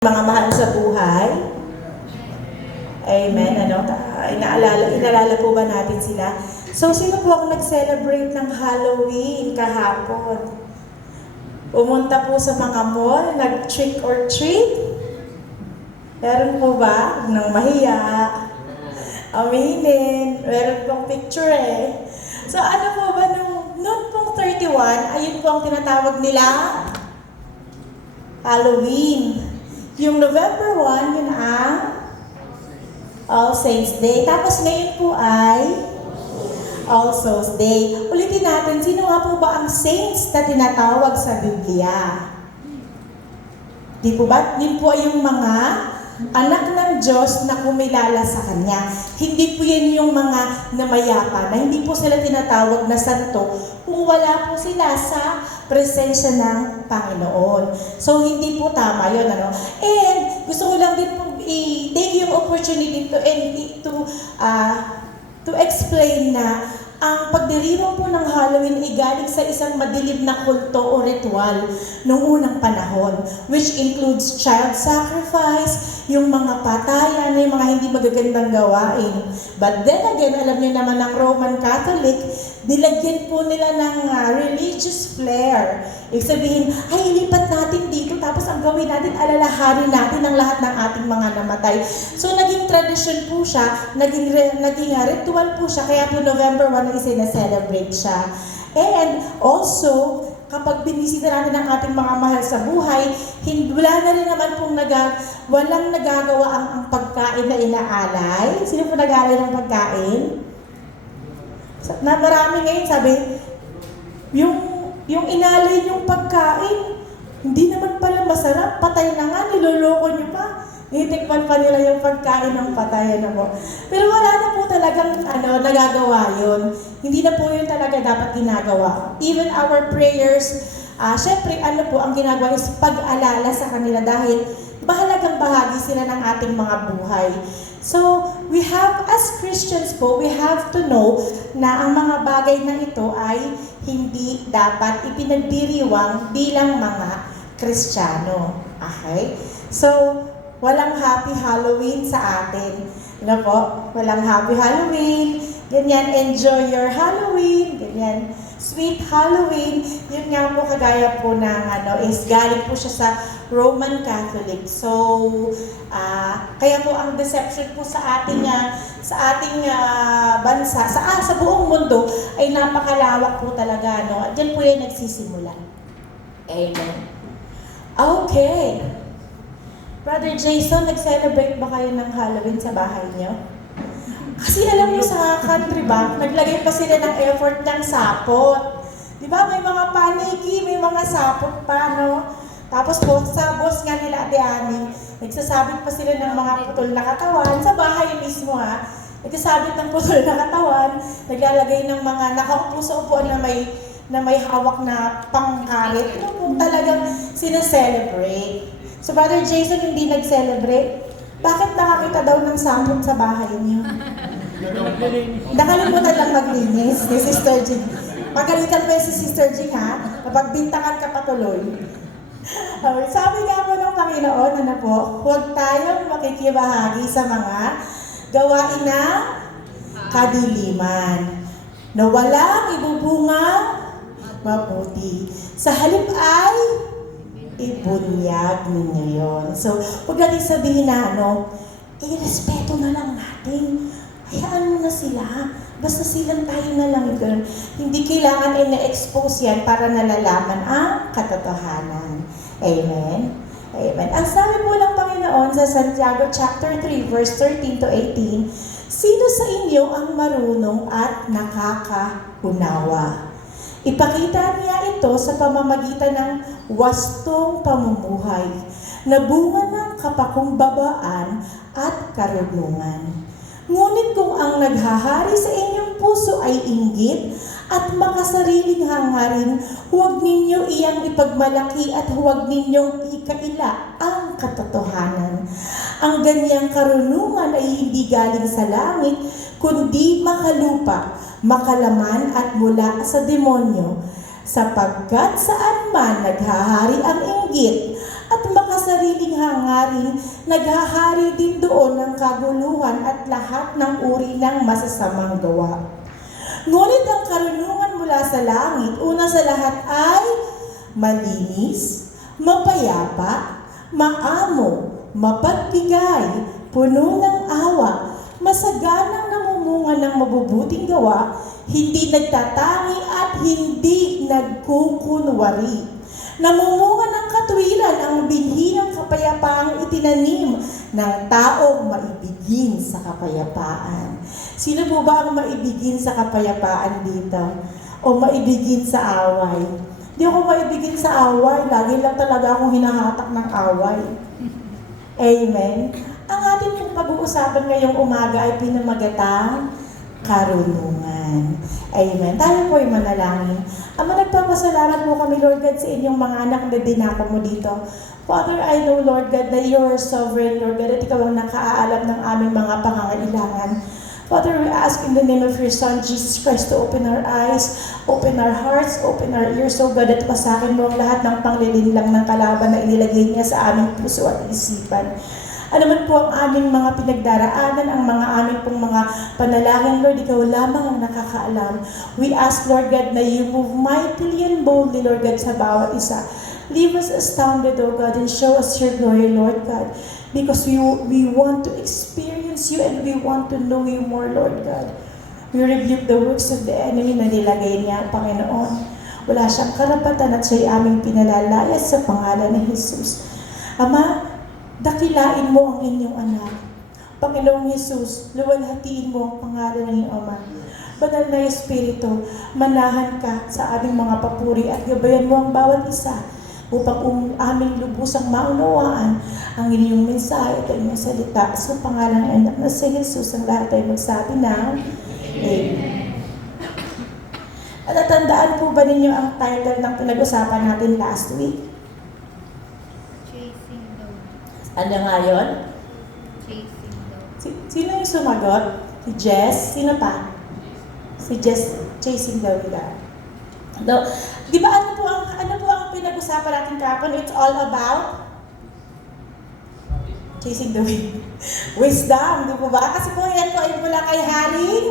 Mga mahal sa buhay. Amen. Inaalala po ba natin sila? So, sino po ang nag-celebrate ng Halloween kahapon? Pumunta po sa mga mall, nag-trick or treat? Meron po ba? Nang mahiya. Aminin. Meron pong picture eh. So, ano po ba noon pong 31, ayun po ang tinatawag nila Halloween. Yung November 1, yun ang All Saints Day. Tapos ngayon po ay All Souls Day. Ulitin natin, sino nga po ba ang saints na tinatawag sa Biblia? Di po ba? Din po ay yung mga anak ng Diyos na kumilala sa Kanya. Hindi po yan yung mga namayapa na hindi po sila tinatawag na santo kung wala po sila sa presensya ng Panginoon. So, hindi po tama yun, ano? And, gusto ko lang din po i-take yung opportunity to explain na ang pagdiriwang po ng Halloween ay galing sa isang madilim na kulto o ritual noong unang panahon, which includes child sacrifice, yung mga patayan, yung mga hindi magagandang gawain. But then again, alam niyo naman ng Roman Catholic, nilagyan po nila ng religious flair. Ibig sabihin, ay ilipat natin dito, tapos ang gawin natin, alalahanin natin ang lahat ng ating mga namatay. So naging tradition po siya, naging ritual po siya, kaya po November 1 ay sinaselebrate siya. And also, kapag binisita natin ang ating mga mahal sa buhay, wala na rin naman pong walang nagagawa ang pagkain na inaalay. Sino po nag-aalay ng pagkain? Na marami ngayon sabi, yung inalay yung pagkain, hindi naman pala masarap, patay na nga, niloloko nyo pa. Nitikman pa nila yung pagkain ng patay na po. Pero wala na po talagang nagagawa yun. Hindi na po yun talaga dapat ginagawa. Even our prayers, syempre ang ginagawa is pag-alala sa kanila dahil mahalagang bahagi sila ng ating mga buhay. So, we have, as Christians po, we have to know na ang mga bagay na ito ay hindi dapat ipinagdiriwang bilang mga Kristiyano. Okay? So, walang Happy Halloween sa atin. Ano po? Walang Happy Halloween. Ganyan, enjoy your Halloween. Ganyan, sweet Halloween. Yun nga po, kagaya po ng is galing po siya sa Roman Catholic. So, kaya po ang deception po sa ating bansa, sa buong mundo, ay napakalawak po talaga. At dyan po yan nagsisimula. Amen. Okay. Brother Jason, nag-celebrate ba kayo ng Halloween sa bahay niyo? Kasi alam niyo sa country ba, naglagay pa sila ng effort ng sapot. Di ba? May mga paniki, may mga sapot pa, no? Tapos po, sa boss nga nila, Ate Ani, nagsasabit pa sila ng mga putol na katawan sa bahay mismo, ha? Nagsasabit ng putol na katawan, naglalagay ng mga nakaupo sa upuan na may hawak na pangkalit. Ito po talagang sineselebrate. So, Brother Jason, hindi nag-celebrate? Bakit nakakita daw ng sampot sa bahay niyo? Nakalimutan lang maglinis ni Sister Jing. Pagalitan mo si Sister Jing, ha? Mapagbintangan ka patuloy. Sabi nga po ng Panginoon, huwag tayong makikibahagi sa mga gawain ng kadiliman na walang ibubungang mabuti. Sa halip ay ibunyag ninyo yun. So, huwag natin sabihin na irespeto na lang natin. Hayaan mo na sila. Basta silang tayo na lang. Hindi kailangan na-expose yan para nalalaman ang katotohanan. Amen? Amen. Ang sabi po ng Panginoon sa Santiago chapter 3, verse 13 to 18, sino sa inyo ang marunong at nakakaunawa? Ipakita niya ito sa pamamagitan ng wastong pamumuhay, na bunga ng kapakumbabaan at karunungan. Ngunit kung ang naghahari sa inyong puso ay inggit at makasariling hangarin, huwag ninyo iyang ipagmalaki at huwag ninyong ikaila ang katotohanan. Ang ganyang karunungan ay hindi galing sa langit, kundi makalupa, makalaman at mula sa demonyo, sapagkat saan man naghahari ang inggit at makasariling sariling hangarin, naghahari din doon ng kaguluhan at lahat ng uri ng masasamang gawa. Ngunit ang karunungan mula sa langit, una sa lahat ay malinis, mapayapa, maamo, mapagbigay, puno ng awa, masaganang namumunga ng mabubuting gawa, hindi nagtatangi at hindi nagkukunwari. Namumunga ng katwiran ang binhi ng kapayapaang itinanim ng taong maibigin sa kapayapaan. Sino po ba ang maibigin sa kapayapaan dito? O maibigin sa away? Hindi ako maibigin sa away. Lagi lang talaga akong hinahatak ng away. Amen? Ang ating pong pag-uusapan ngayong umaga ay pinamagatang karunungan. Amen. Tayo po ay manalangin. Ama, nagpapasalamat po kami, Lord God, sa inyong mga anak na dinako mo dito. Father, I know, Lord God, that you are sovereign, Lord God, at ikaw ang nakaalam ng aming mga pangangailangan. Father, we ask in the name of your Son, Jesus Christ, to open our eyes, open our hearts, open our ears, O God, at pasakin mo ang lahat ng panglilinlang ng kalaban na inilagay niya sa aming puso at isipan. Ano man po ang aming mga pinagdaraanan, ang mga aming pong mga panalangin, Lord, ikaw lamang ang nakakaalam. We ask, Lord God, na you move mightily and boldly, Lord God, sa bawat isa. Leave us astounded, O God, and show us your glory, Lord God, because we want to experience you and we want to know you more, Lord God. We rebuke the works of the enemy na nilagay niya, Panginoon. Wala siyang karapatan at siya'y aming pinalalayas sa pangalan ng Jesus. Ama, dakilain mo ang inyong anak. Panginoong Jesus, luwalhatiin mo ang pangalan ng iyong Ama. Banal na Espiritu, manahan ka sa aming mga papuri at gabayan mo ang bawat isa upang aming lubusang maunawaan ang inyong mensahe at inyong salita. Sa pangalan ng anak na si Jesus, ang lahat ay magsabi ng Amen. At natandaan po ba ninyo ang title ng pinag-usapan natin last week? Ano nga yun? Chasing the Sino yung sumagot? Si Jess? Sino pa? Si Jess, chasing the wind. No, di ba ano po ang pinag-usapan natin kahapon? It's all about chasing the wind. Wisdom, di po ba? Kasi po yan po ay mula kay Haring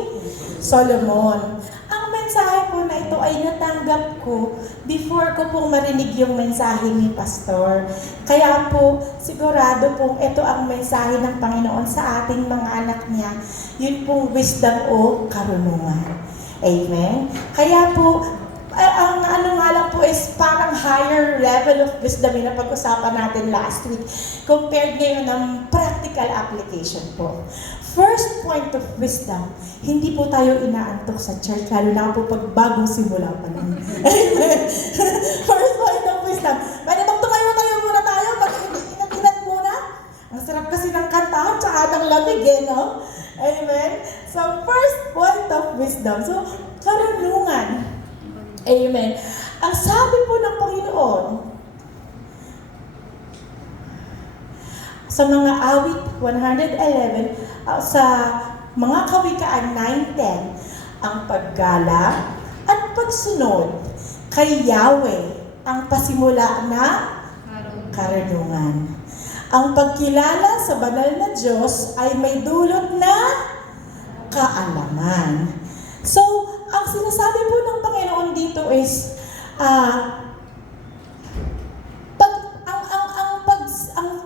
Solomon. Ang mensahe po na ito ay natanggap ko before ko pong marinig yung mensahe ni Pastor. Kaya po, sigurado pong ito ang mensahe ng Panginoon sa ating mga anak niya. Yun pong wisdom o karunungan. Amen? Kaya po, ang ano nga lang po is parang higher level of wisdom yung napag-usapan natin last week compared ngayon ng practical application po. First point of wisdom, hindi po tayo inaantok sa church, lalo na po pag bagong simula pa lang. First point of wisdom, pwede bang tumayo muna tayo, mag-inat muna? Ang sarap kasi ng kantahan, tsaka ng lamig no? Amen? So, first point of wisdom. So, karunungan. Amen. Ang sabi po ng Panginoon, sa mga awit 111, sa mga kawikaan 9:10, ang paggalang at pagsunod kay Yahweh ang pasimula na karunungan. Ang pagkilala sa banal na Diyos ay may dulot na kaalaman. So, ang sinasabi po ng Panginoon dito is, ang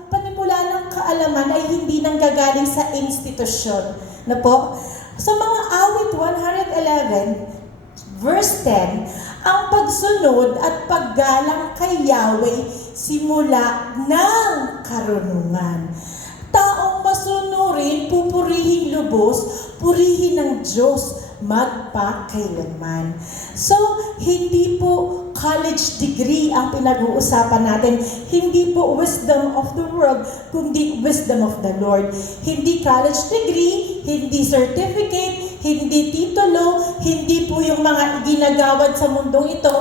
panimula ng kaalaman ay hindi nanggagaling sa institusyon. Na po? Sa mga awit 111, verse 10, ang pagsunod at paggalang kay Yahweh simula ng karunungan. Taong masunurin, pupurihin lubos, purihin ng Diyos magpakailanman. So, hindi po college degree ang pinag-uusapan natin. Hindi po wisdom of the world, kundi wisdom of the Lord. Hindi college degree, hindi certificate, hindi titulo, hindi po yung mga ginagawad sa mundong ito,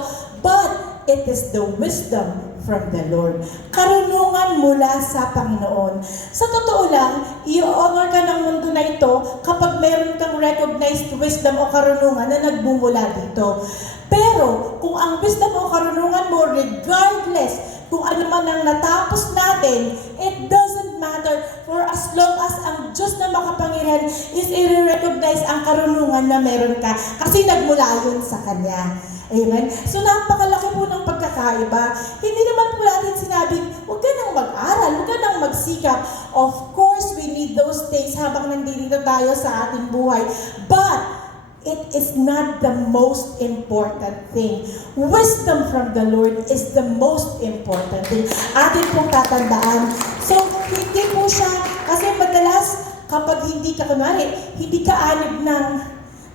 but it is the wisdom from the Lord. Karunungan mula sa Panginoon. Sa totoo lang, i-honor ka ng mundo na ito kapag mayroon kang recognized wisdom o karunungan na nagbumula dito. Pero, kung ang wisdom o karunungan mo, regardless kung ano man ang natapos natin, it doesn't matter for as long as ang Diyos na makapangyarihan is i-recognize ang karunungan na meron ka kasi nagmula yun sa Kanya. Amen? So napakalaki po ng pagkakaiba. Hindi naman po natin sinabing, huwag ka nang mag-aral, huwag ka nang magsikap. Of course, we need those things habang nandito tayo sa ating buhay. But, it is not the most important thing. Wisdom from the Lord is the most important thing. Atin pong tatandaan. So, hindi po siya, kasi madalas, kapag hindi ka, kunwari, hindi ka anib ng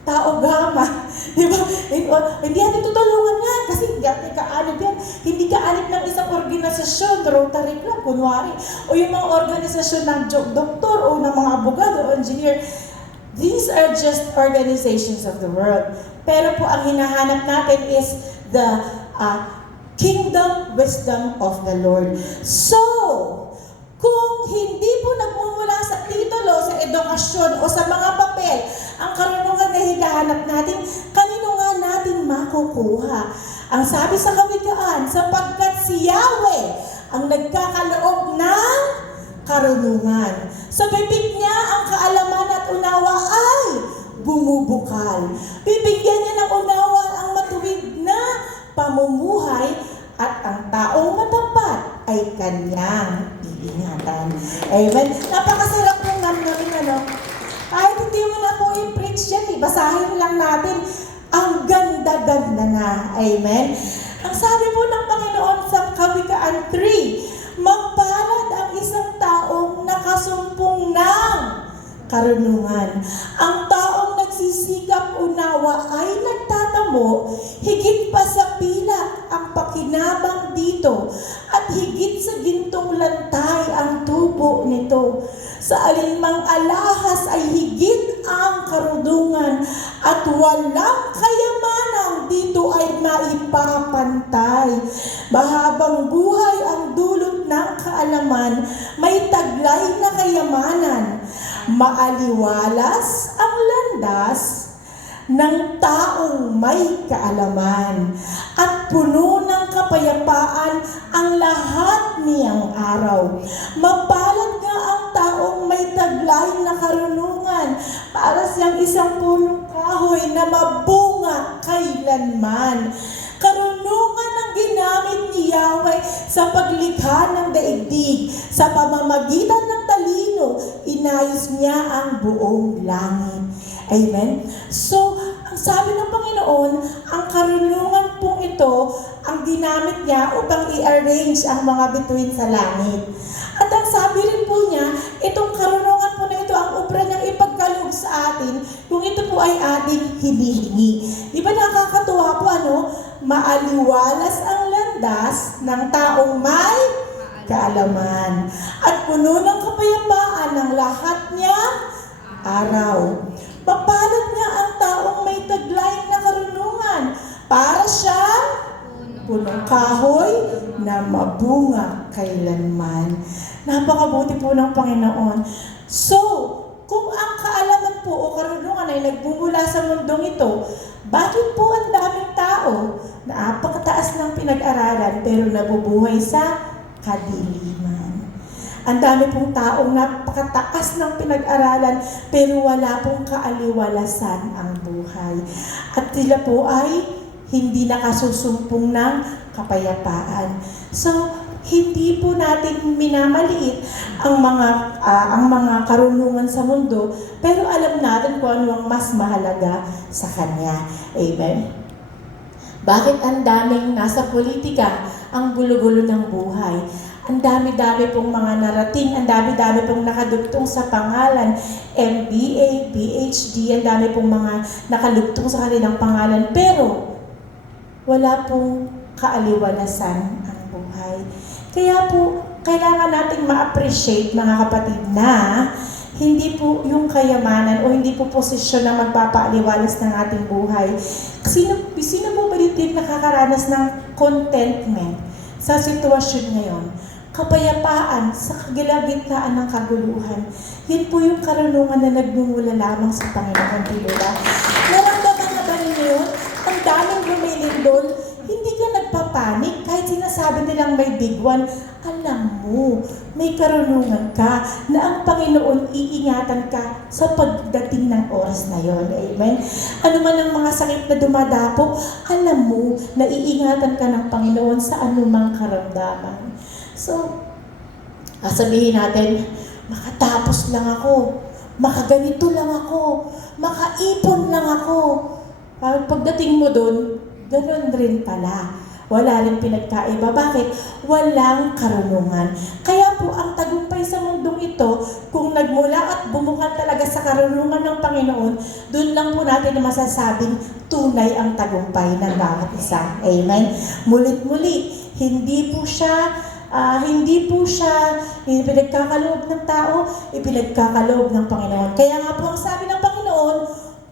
tao gama. Di ba? Hindi natin tutulungan nga kasi hindi ka anib yan. Hindi ka anib ng isang organisasyon, Rotary Club, kunwari. O yung mga organisasyon ng doktor o ng mga abogado o engineer. These are just organizations of the world. Pero po ang hinahanap natin is the kingdom wisdom of the Lord. So, kung hindi po nagmumula sa titulo, sa edukasyon o sa mga papel, ang karunungan na hinahanap natin, kanino nga natin makukuha? Ang sabi sa kawikaan, sapagkat si Yahweh ang nagkakaloob ng karunungan. Sa bibig niya ang kaalaman at unawa ay bumubukal. Bibigyan niya ng unawa ang matuwid na pamumuhay at ang taong matapat ay kanyang iingatan. Amen? Napakasarap ng namnamin, ano? Kahit hindi mo na po i-preach yan, basahin lang natin. Ang ganda-ganda na. Amen? Ang sabi po ng Panginoon sa Kawikaan 3, magpalad ang isang taong nakasumpong ng karunungan. Ang taong nagsisikap unawa ay nagtatamo, higit pa sa pilak ang pakinabang dito, at higit sa gintong lantay ang tubo nito. Sa alinmang alahas ay higit ang karunungan, at walang kayamanang dito ay maipapantay. Mahabang buhay ang dulot ng kaalaman, may taglay na kayamanan. Maaliwalas ang landas ng taong may kaalaman, at puno ng kapayapaan ang lahat niyang araw. Mapalad nga ang taong may taglay na karunungan, para siyang isang punong kahoy na mabunga kailanman. Karunungan ang ginamit ni Yahweh sa paglikha ng daigdig. Sa pamamagitan ng talino, inayos niya ang buong langit. Amen? So, ang sabi ng Panginoon, ang karunungan pong ito, ang ginamit niya upang i-arrange ang mga bituin sa langit. At ang sabi rin po niya, itong karunungan po na ito, ang obra niyang ipagkaloob sa atin, kung ito po ay ating hinihingi. Di ba nakakatuwa po, ano? Maaliwalas ang landas ng taong may kaalaman, at puno ng kapayapaan ng lahat niyang araw. Mapalad nga ang taong may taglay na karunungan, para siyang punong kahoy na mabunga kailanman. Napakabuti po ng Panginoon. So, kung ang kaalaman po o karunungan ay nagmumula sa mundong ito, bakit po ang daming tao na napakataas ng pinag-aralan pero nabubuhay sa kadiliman? Ang dami pong taong napakataas ng pinag-aralan pero wala pong kaaliwalasan ang buhay. At sila po ay hindi nakasusumpong ng kapayapaan. So, hindi po natin minamaliit ang mga karunungan sa mundo, pero alam natin kung ano ang mas mahalaga sa Kanya. Amen? Bakit ang daming nasa politika, ang gulo-gulo ng buhay? Ang dami-dami pong mga narating, ang dami-dami pong nakadugtong sa pangalan, MBA, PhD, ang dami pong mga nakalugtong sa kanilang pangalan, pero wala pong kaaliwalasan ang buhay. Kaya po, kailangan nating ma-appreciate, mga kapatid, na hindi po yung kayamanan o hindi po posisyon na magpapaaliwalas ng ating buhay. Sino po ba dito nakakaranas ng contentment sa sitwasyon ngayon? Kapayapaan sa kagilagitnaan ng kaguluhan. Yan po yung karunungan na nagmumula lamang sa Panginoon, Pilula. Naramdaman na ba ninyo yun? Ang daming lumilindol, hindi ka nagpapanik kahit sinasabi nilang may big one, alam mo, may karunungan ka na ang Panginoon iingatan ka sa pagdating ng oras na yon. Amen? Ano man ang mga sakit na dumadapo, alam mo na iingatan ka ng Panginoon sa anumang karamdaman. So, sabihin natin, makatapos lang ako, makaganito lang ako, makaipon lang ako. Pagdating mo dun, ganun rin pala. Wala rin pinagkaiba. Bakit? Walang karunungan. Kaya po, ang tagumpay sa mundong ito, kung nagmula at bumukan talaga sa karunungan ng Panginoon, dun lang po natin masasabing tunay ang tagumpay ng bawat isa. Amen? Mulit-muli, hindi po siya pinagkakaloob ng tao, ipinagkakaloob ng Panginoon. Kaya nga po ang sabi ng Panginoon,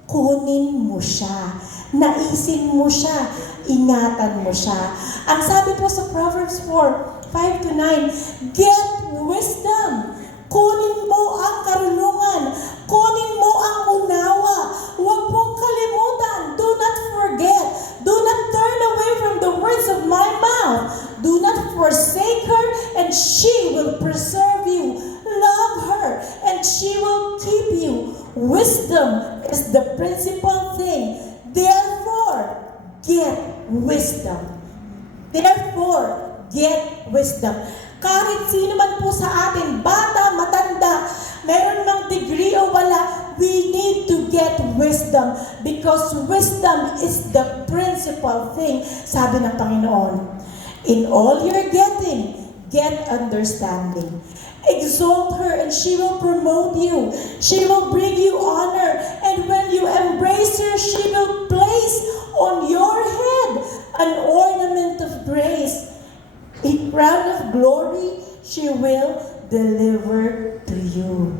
kunin mo siya, naisin mo siya, ingatan mo siya. Ang sabi po sa Proverbs 4:5-9, get wisdom. Kunin mo ang karunungan. Kunin mo ang unawa. Huwag mong kalimutan. Do not forget. Do not turn away from the words of my mouth. Do not forsake her, and she will preserve you. Love her, and she will keep you. Wisdom is the principal thing. Therefore, get wisdom. Therefore, get wisdom. Kahit sino man po sa atin, bata, matanda, meron mang degree o wala, we need to get wisdom because wisdom is the principal thing. Sabi ng Panginoon, in all you're getting, get understanding. Exalt her and she will promote you. She will bring you honor. And when you embrace her, she will place on your head an ornament of grace. A crown of glory she will deliver to you.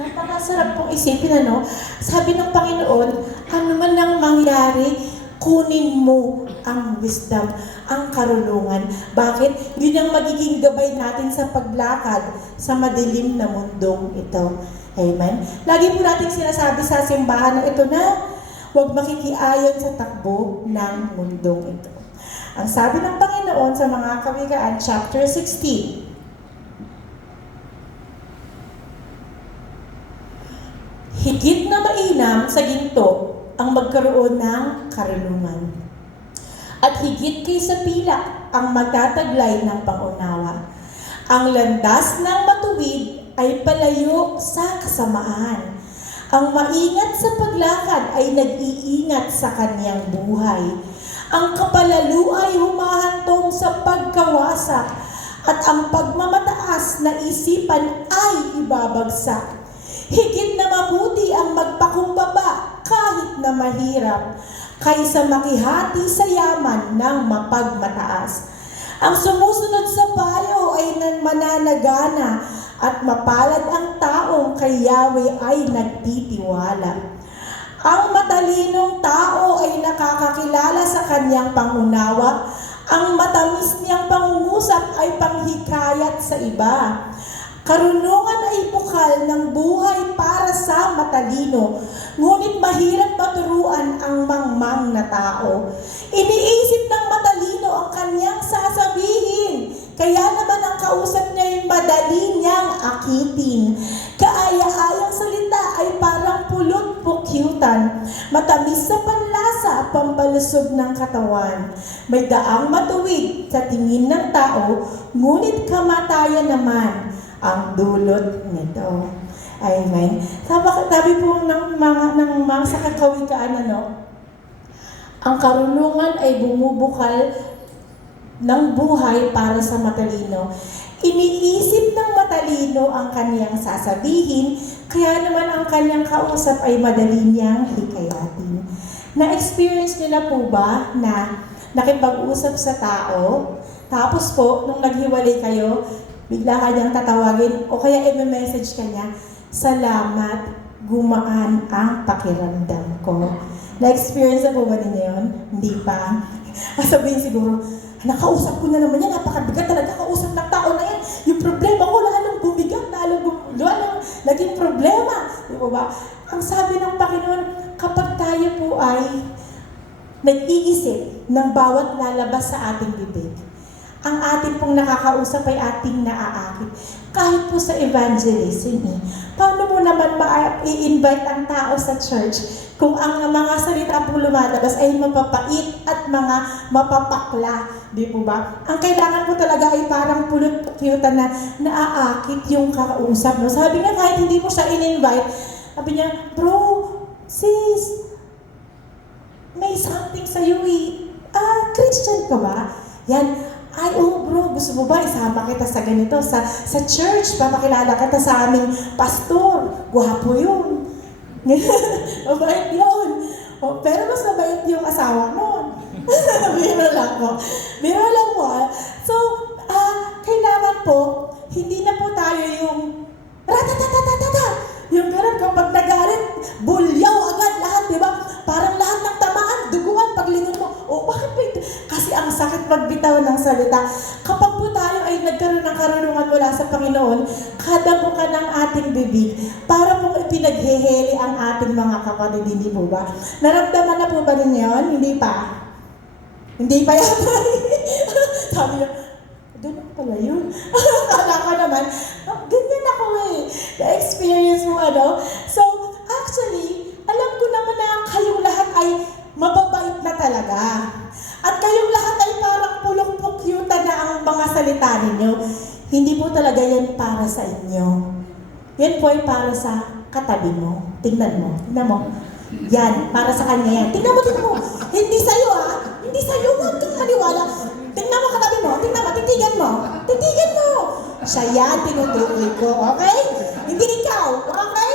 Napakasarap pong isipin, ano? Sabi ng Panginoon, ano man ang mangyari, kunin mo ang wisdom, ang karunungan. Bakit? Yun ang magiging gabay natin sa paglakad sa madilim na mundong ito. Amen? Lagi po natin sinasabi sa simbahan na ito na huwag makikiayon sa takbo ng mundong ito. Ang sabi ng Panginoon sa mga Kawikaan, chapter 16, higit na mainam sa ginto ang magkaroon ng karunungan. At higit kaysa pilak ang magtataglay ng pangunawa. Ang landas ng matuwid ay palayo sa kasamaan. Ang maingat sa paglakad ay nag-iingat sa kanyang buhay. Ang kapalalo ay humahantong sa pagkawasak at ang pagmamataas na isipan ay ibabagsak. Higit na mabuti ang magpakumbaba kahit na mahirap kaysa makihati sa yaman ng mapagmataas. Ang sumusunod sa payo ay mananagana at mapalad ang taong kay Yahweh ay nagtitiwala. Ang matalinong tao ay nakakakilala sa kanyang pangunawa. Ang matamis niyang pangungusap ay panghikayat sa iba. Karunungan ay bukal ng buhay para sa matalino, ngunit mahirap maturuan ang mangmang na tao. Iniisip ng matalino ang kanyang sasabihin, kaya naman ang kausap niya ay madali niyang akitin. Kaaya-ayang salita ay parang pulot pukyutan, matamis sa panlasa, pampalusog ng katawan. May daang matuwid sa tingin ng tao, ngunit kamatayan naman ang dulot nito. Amen. Sabi po ng mga sa Kawikaan, ang karunungan ay bumubukal ng buhay para sa matalino. Iniisip ng matalino ang kaniyang sasabihin, kaya naman ang kaniyang kausap ay madali niyang hikayatin. Na-experience niyo na po ba na nakipag-usap sa tao, tapos po, nung naghiwalay kayo, bigla ka niyang tatawagin o kaya i-message ka niya, salamat, gumaan ang pakiramdam ko. Na-experience na po ba ninyo yun? Hindi pa. Sabihin siguro, nakausap ko na naman yan, napakabigat talaga kausap ng tao na yan. Yung problema ko, lalong bumigat, lalong naging problema. Di ba ba? Ang sabi ng Panginoon, kapag tayo po ay nag-iisip ng bawat lalabas sa ating bibig. Ang ating pong nakakausap ay ating naaakit. Kahit po sa evangelism, paano mo naman i-invite ang tao sa church kung ang mga salita po lumalabas ay mapapait at mga mapapakla, di po ba? Ang kailangan po talaga ay parang pulot-kyutan na naaakit yung kakausap. No? Sabi niya, kahit hindi mo siya in-invite, sabi niya, bro, sis, may something sa'yo eh. Christian ka ba? Yan. Ay, bro, gusto mo ba isama kita sa ganito, sa church, papakilala kita sa aming pastor. Gwapo yun. Mabait yun. Pero mas mabait yung asawa nun. Biro lang po. Biro lang po. So, kailangan po, hindi na po tayo yung ratatatatata. Yung gano'n, kapag nagalit, bulyaw agad lahat, di ba? Parang lahat ng tamaan, duguan, paglingon mo. Bakit ba ito? Kasi ang sakit magbitaw ng salita. Kapag po tayo ay nagkaroon ng karunungan mula sa Panginoon, kada buka ng ating bibig, para pong ipinagheheli ang ating mga kapatid, hindi po ba? Naramdaman na po ba ninyo yun? Hindi pa? Hindi pa yata. Sabi niya, ganun pala yun. Kala ka naman, ganyan ako eh. Na-experience mo So, actually, alam ko naman na kayong lahat ay mababait na talaga. At kayong lahat ay parang pulong-pukyutan na ang mga salita ninyo. Hindi po talaga yan para sa inyo. Yan po ay para sa katabi mo. Tingnan mo. Tingnan mo. Yan, para sa kanya yan. Tingnan mo. Hindi sa'yo Hindi sa'yo. Huwag kang maniwala. Tingnan mo katabi mo. Tingnan mo. Titigan mo. Titigan mo. Siya yan, tinutukoy ko. Okay? Hindi ikaw. Okay?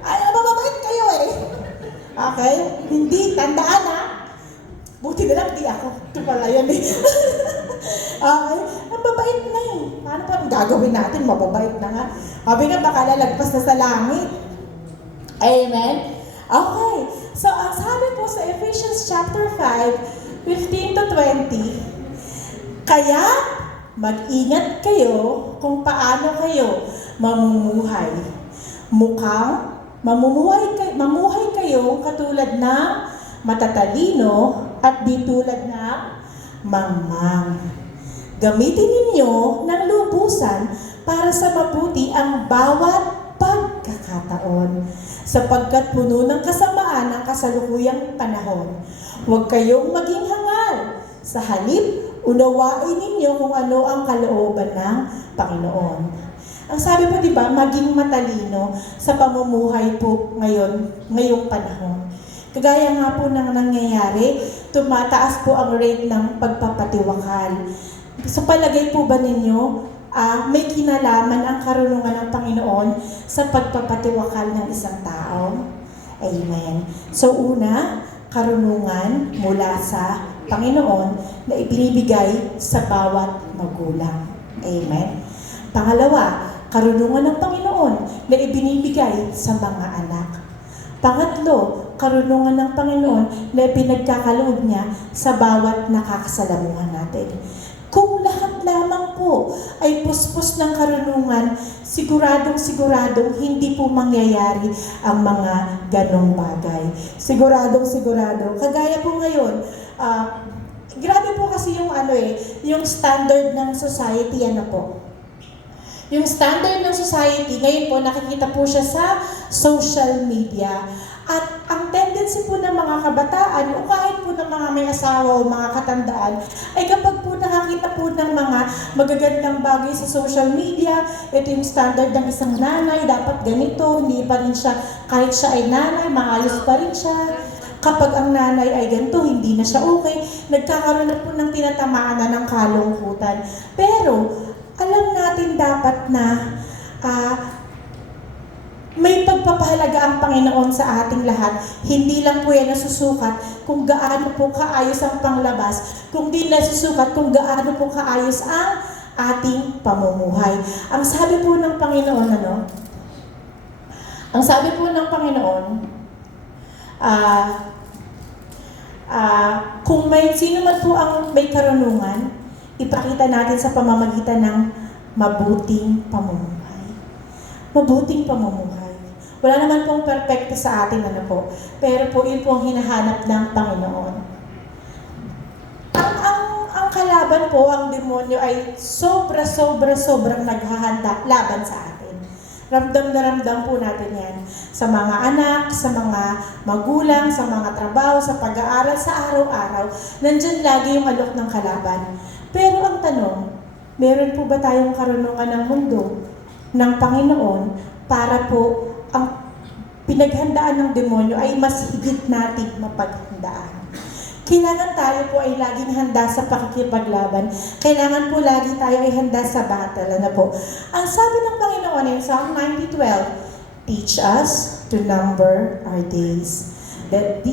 Ay, mababait kayo eh. Okay? Hindi. Tandaan Buti na lang di ako. Ito pala yan eh. Okay? Mababait na eh. Paano pa gagawin natin? Mababait na nga. Sabi nga baka lalagpas na sa langit. Amen? Okay. So, ang sabi po sa Ephesians chapter 5, 15 to 20, kaya mag-ingat kayo kung paano kayo mamumuhay. Mamuhay kayo katulad ng matatalino at di tulad ng mangmang. Gamitin ninyo ng lubusan para sa mabuti ang bawat pagkakataon, sapagkat puno ng kasamaan ang kasalukuyang panahon. Huwag kayong maging hangal. Sa halip, unawain ninyo kung ano ang kalooban ng Panginoon. Ang sabi po, di ba, maging matalino sa pamumuhay po ngayong panahon. Kagaya nga po ng nangyayari, tumataas po ang rate ng pagpapatiwakal. Sa palagay po ba ninyo, may kinalaman ang karunungan ng Panginoon sa pagpapatiwakal ng isang tao? Amen. So una, karunungan mula sa Panginoon na ibinibigay sa bawat magulang. Amen. Pangalawa, karunungan ng Panginoon na ibinibigay sa mga anak. Pangatlo, karunungan ng Panginoon na pinagkakaloob niya sa bawat nakakasalamuhan natin. Kung lahat lamang po ay puspos ng karunungan, siguradong hindi po mangyayari ang mga ganong bagay. Sigurado. Kagaya po ngayon, grabe po kasi yung standard ng society, Yung standard ng society, ngayon po nakikita po siya sa social media. At ang tendency po ng mga kabataan o kahit po ng mga may asawa o mga katandaan ay kapag po nakakita po ng mga magagandang bagay sa social media, ito yung standard ng isang nanay, dapat ganito, hindi pa rin siya, kahit siya ay nanay, maayos pa rin siya. Kapag ang nanay ay ganito, hindi na siya okay, nagkakaroon na po ng tinatamaan na ng kalungkutan. Pero, alam natin dapat na may pagpapahalaga ang Panginoon sa ating lahat. Hindi lang po yan nasusukat kung gaano po kaayos ang panglabas, kung di nasusukat kung gaano po kaayos ang ating pamumuhay. Ang sabi po ng Panginoon, Ang sabi po ng Panginoon, kung may sino man po ang may karunungan, ipakita natin sa pamamagitan ng mabuting pamumuhay. Mabuting pamumuhay. Wala naman pong perfecto sa atin, pero po yun po ang hinahanap ng Panginoon. kalaban po, ang demonyo ay sobrang naghahanda laban sa atin. Ramdam na ramdam po natin yan. Sa mga anak, sa mga magulang, sa mga trabaho, sa pag-aaral, sa araw-araw, nandyan lagi yung alok ng kalaban. Pero ang tanong, meron po ba tayong karunungan ng mundo, ng Panginoon, para po ang pinaghandaan ng demonyo ay mas higit nating mapaghandaan? Kailangan tayo po ay laging handa sa pakikipaglaban. Kailangan po lagi tayo ay handa sa battle. Ano po? Ang sabi ng Panginoon in Psalm 90:12, teach us to number our days, that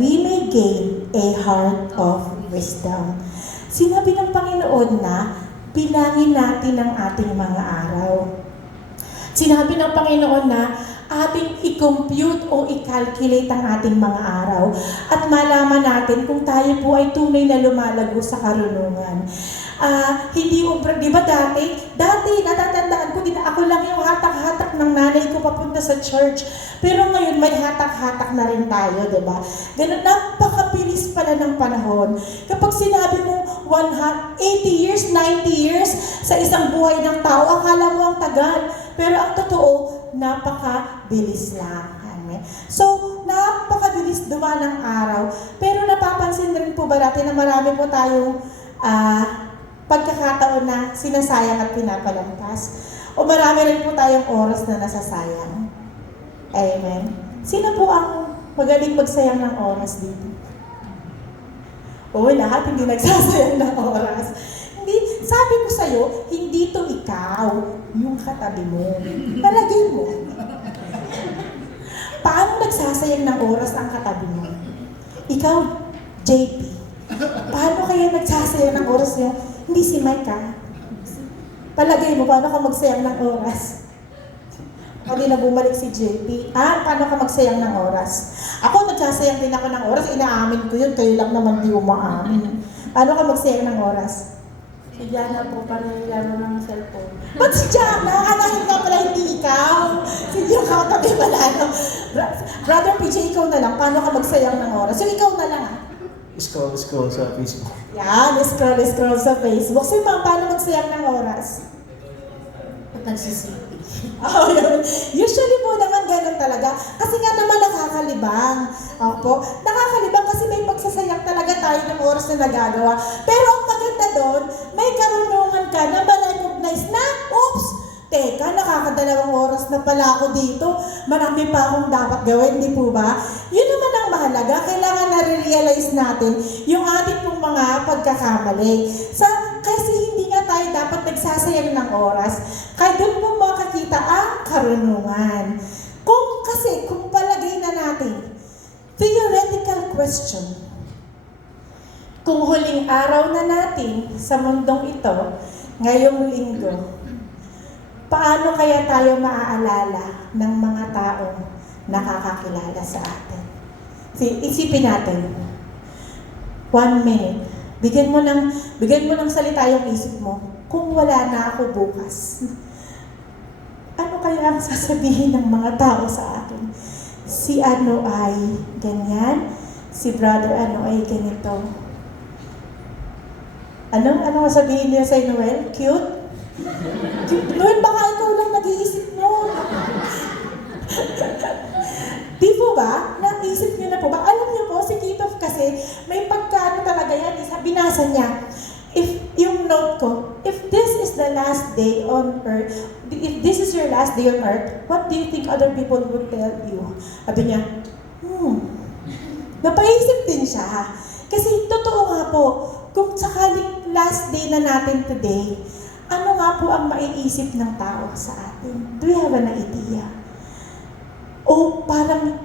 we may gain a heart of wisdom. Sinabi ng Panginoon na bilangin natin ang ating mga araw. Sinabi ng Panginoon na ating i-compute o i-calculate ang ating mga araw at malaman natin kung tayo po ay tunay na lumalago sa karunungan. Hindi ubra, di ba dati natatandaan ko din, ako lang yung hatak-hatak ng nanay ko papunta sa church. Pero ngayon may hatak-hatak na rin tayo, di ba? Ganun, napakabilis pala ng panahon. Kapag sinabi mo 80 years, 90 years sa isang buhay ng tao, akala mo ang tagal. Pero ang totoo, napakabilis lang. Amen. So, napakabilis dumaan ng araw. Pero napapansin rin po ba natin na marami po tayong pagkakataon na sinasayang at pinapalampas? O marami rin po tayong oras na nasasayang? Amen. Sino po ang magaling magsayang ng oras dito? Lahat hindi nagsasayang ng oras. Sabi ko sa'yo, hindi to ikaw, yung katabi mo. Palagay mo. Paano nagsasayang ng oras ang katabi mo? Ikaw, JP. Paano kaya nagsasayang ng oras niyo? Hindi si Mike, ha? Palagay mo, paano ka magsayang ng oras? Hindi na bumalik si JP. Paano ka magsayang ng oras? Ako, nagsasayang din ako ng oras. Inaamin ko yun, kayo lang naman di umaamin. Paano ka magsayang ng oras? Si Jana po, panilaro ng cellphone. Ba't si Jana? Anahin ka pala, hindi ikaw. Si ikaw tabi pala. No? Brother PJ, ikaw na lang. Paano ka magsayang ng oras? So, ikaw na lang, ha? Scroll sa Facebook. Yan, scroll sa Facebook. So, ma'am, paano magsayang ng oras? Nagsisiti. Yun. Usually po naman ganun talaga. Kasi nga naman nakakalibang. Opo. Nakakalibang kasi may pagsasayang talaga tayo ng oras na nagagawa. Pero ang maganda doon, may karunungan ka na ma-recognize na, oops, teka, nakakadalawang oras na pala ako dito. Marami pa akong dapat gawin, di po ba? Yun naman ang mahalaga. Kailangan na-realize natin yung ating pong mga pagkakamali. Kasi hindi nga tayo dapat nagsasayang ng oras. Kaya doon po makakita ang karunungan. Kung palagay na natin, theoretical question, kung huling araw na natin sa mundong ito, ngayong linggo, paano kaya tayo maaalala ng mga taong nakakakilala sa atin? Isipin natin. 1 minute. Bigyan mo ng salita yung isip mo. Kung wala na ako bukas, ano kaya ang sasabihin ng mga tao sa akin? Si ano ay ganyan, si brother ano ay ganito. Ano sabihin niya sa Noel? Cute? Noel, baka ikaw lang nag-iisip mo. Di po ba? Naisip niyo na po ba? Alam niyo po, si Kitof kasi, may pagkano talaga yan. Binasa niya, yung note ko, if this is the last day on earth, if this is your last day on earth, what do you think other people would tell you? Sabi niya, napaisip din siya. Kasi totoo nga po, kung sakaling last day na natin today, ano nga po ang maiisip ng tao sa atin? Do you have an idea? O parang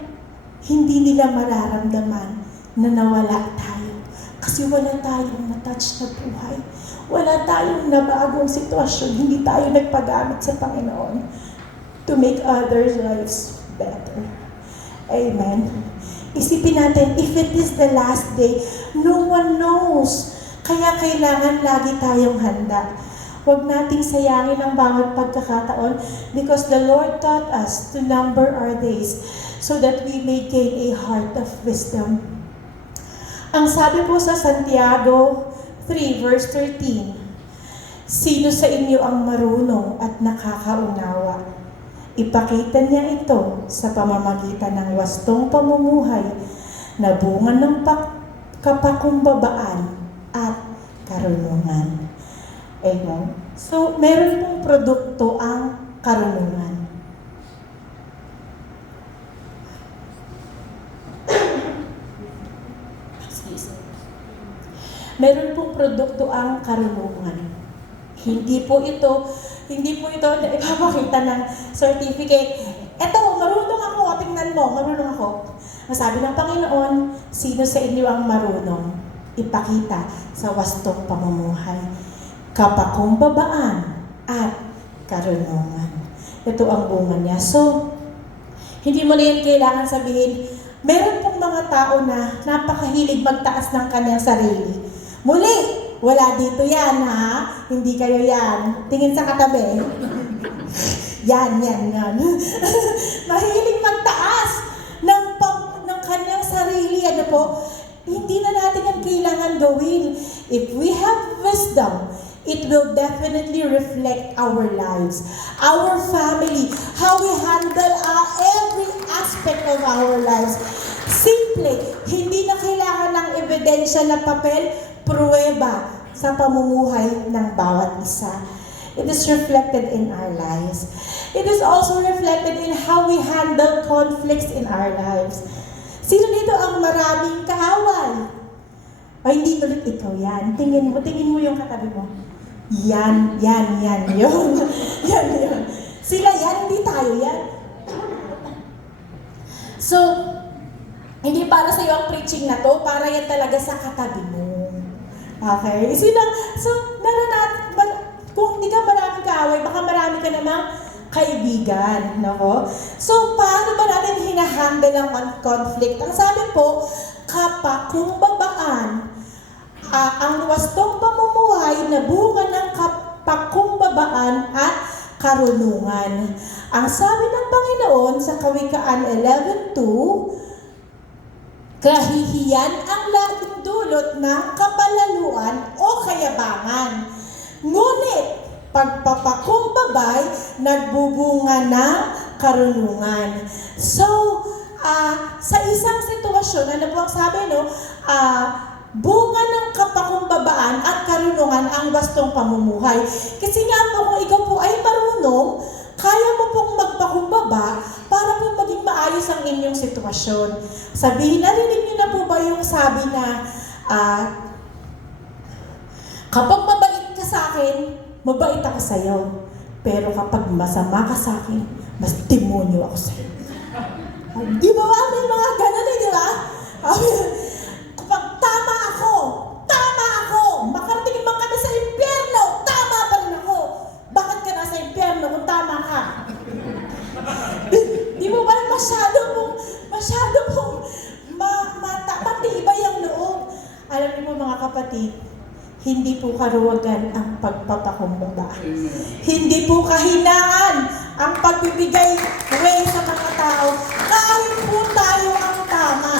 hindi nila mararamdaman na nawala tayo. Kasi wala tayong na-touch na buhay. Wala tayong nabagong sitwasyon. Hindi tayo nagpagamit sa Panginoon to make others' lives better. Amen. Isipin natin, if it is the last day, no one knows. Kaya kailangan lagi tayong handa. Huwag nating sayangin ang bawat pagkakataon because the Lord taught us to number our days so that we may gain a heart of wisdom. Ang sabi po sa Santiago 3 verse 13. Sino sa inyo ang marunong at nakakaunawa? Ipakita niya ito sa pamamagitan ng wastong pamumuhay na bunga ng kapakumbabaan at karunungan. Amen. So, meron pong produkto ang karunungan. Excuse me. Meron pong produkto ang karunungan. Hindi po ito na ipapakita ng certificate. Eto, marunong ako, tingnan mo, marunong ako. Ang sabi ng Panginoon, sino sa inyo ang marunong? Ipakita sa wastong pamumuhay, kapakumbabaan at karunungan. Ito ang bunga niya. So, hindi mo na yan kailangan sabihin, meron pong mga tao na napakahilig magtaas ng kanyang sarili. Muli, wala dito yan, ha? Hindi kayo yan. Tingin sa katabi. Yan. Mahilig magtaas ng kanyang sarili. Ano po? Hindi na natin ang kailangan gawin. If we have wisdom, it will definitely reflect our lives, our family, how we handle every aspect of our lives. Simple, hindi na kailangan ng ebidensya na papel, pruweba sa pamumuhay ng bawat isa. It is reflected in our lives. It is also reflected in how we handle conflicts in our lives. Sino dito ang maraming kaaway? Ay, hindi ulit ikaw yan. Tingin mo yung katabi mo. Yan, yun. Yan. Sila yan, hindi tayo yan. So, hindi para sa iyo ang preaching na to, para yan talaga sa katabi mo. Okay? So, kung hindi ka maraming kaaway, baka marami ka namang kaibigan. Nako? So, paano ba natin hinahandle ang conflict? Ang sabi po, kapakumbabaan. Ang wastong pamumuhay na bunga ng kapakumbabaan at karunungan. Ang sabi ng Panginoon sa Kawikaan 11:2, kahihiyan ang laging dulot ng kapalaluan o kayabangan. Ngunit, pagpapakumbabay, nagbubunga ng karunungan. So, sa isang sitwasyon, ano po ang sabi, no? Bunga ng kapakumbabaan at karunungan ang wastong pamumuhay. Kasi nga po, kung ikaw po ay marunong, kaya mo pong magpakumbaba para po maging maayos ang inyong sitwasyon. Sabihin, narinig niyo na po ba yung sabi na, kapag mabait ka sa akin, mabait ako sa'yo. Pero kapag masama ka sa akin, mas demonyo ako sa'yo. Di ba ba? May mga ganun di ba? Kapag tama ako, makarating man kami sa impyerno, tama pa rin ako. Bakit ka nasa impyerno kung tama ka? Di mo ba masyado pong matibay ang loob? Alam niyo po mga kapatid, hindi po karuwagan ang pagpapakumbaba. Hindi po kahinaan ang pagbibigay way sa mga tao. Kahit po tayo ang tama.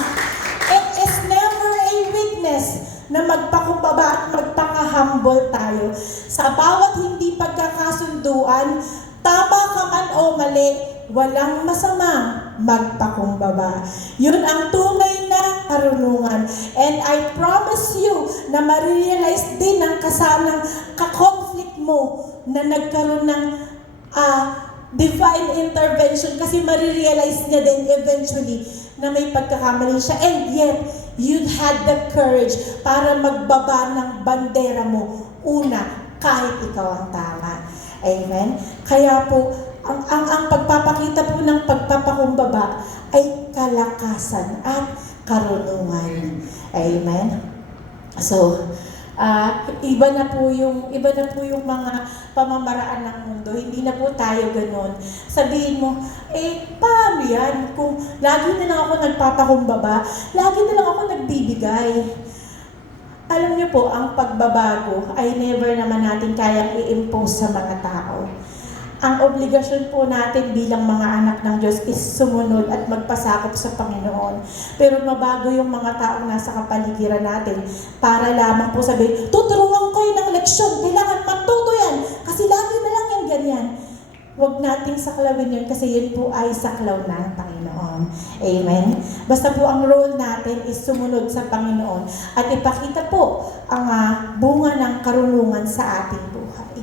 It is never a weakness na magpakumbaba at magpaka-humble tayo. Sa bawat hindi pagkakasunduan, tama ka man o mali, walang masamang magpakumbaba. Yun ang tunay na karunungan. And I promise you na ma-realize din ang kasamang ka-conflict mo na nagkaroon ng divine intervention kasi ma-realize niya din eventually na may pagkakamali siya. And yet, you had the courage para magbaba ng bandera mo una kahit ikaw ang tama. Amen? Kaya po, ang pagpapakita po ng pagpapakumbaba ay kalakasan at karunungan. Amen? So, iba na po yung mga pamamaraan ng mundo. Hindi na po tayo ganun. Sabihin mo, paano yan? Kung lagi na lang ako nagpapakumbaba, lagi na lang ako nagbibigay. Alam niyo po, ang pagbabago ay never naman natin kayang i-impose sa mga tao. Ang obligasyon po natin bilang mga anak ng Diyos is sumunod at magpasakop sa Panginoon. Pero mabago yung mga taong nasa kapaligiran natin para lamang po sabihin, tuturuan kayo ng leksyon, kailangan matuto yan, kasi lagi na lang yan ganyan. Huwag nating saklawin yun kasi yun po ay saklaw ng Panginoon. Amen? Basta po ang role natin is sumunod sa Panginoon at ipakita po ang bunga ng karunungan sa ating buhay.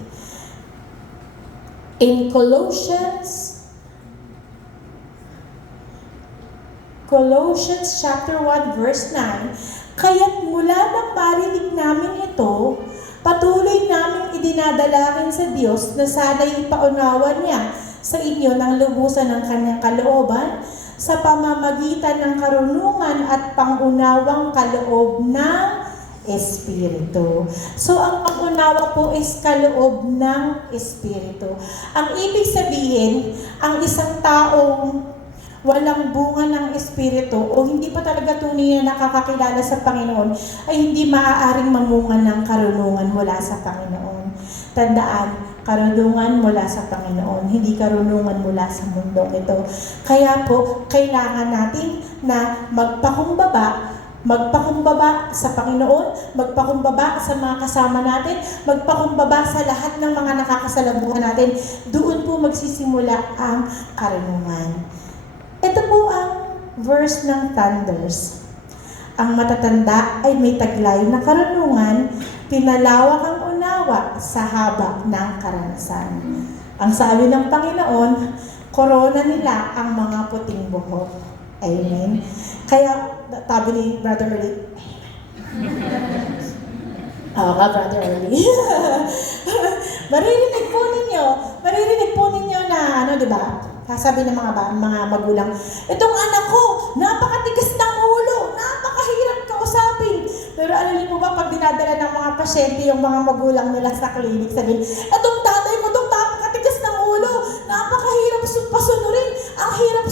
In Colossians chapter 1 verse 9, kaya't mula nang marinig namin ito, patuloy namin idinadalangin sa Diyos na sana'y ipaunawa niya sa inyo ng lubusan ng kanyang kalooban sa pamamagitan ng karunungan at pangunawang kaloob ng Espiritu. So, ang pangunawa po is kaloob ng Espiritu. Ang ibig sabihin, ang isang taong walang bunga ng Espiritu o hindi pa talaga tunay na nakakakilala sa Panginoon ay hindi maaaring mamunga ng karunungan mula sa Panginoon. Tandaan, karunungan mula sa Panginoon, hindi karunungan mula sa mundong ito. Kaya po, kailangan natin na magpakumbaba sa Panginoon, magpakumbaba sa mga kasama natin, magpakumbaba sa lahat ng mga nakakasalamuhan natin. Doon po magsisimula ang karunungan. Ito po ang verse ng Thunders. Ang matatanda ay may taglay na karunungan, pinalawak ang unawa sa haba ng karanasan. Ang sabi ng Panginoon, korona nila ang mga puting buhok. Amen. Kaya, tabi ni Brother Early, Brother Early. maririnig po ninyo na, di ba? Sabi ng mga magulang, itong anak ko, napakatigas ng ulo, napakahirap kausapin. Pero alam niyo po ba, pag dinadala ng mga pasyente yung mga magulang nila sa clinic, sabihin, itong tatay ko, itong napakatigas ng ulo, napakahirap pasunurin, ang hirap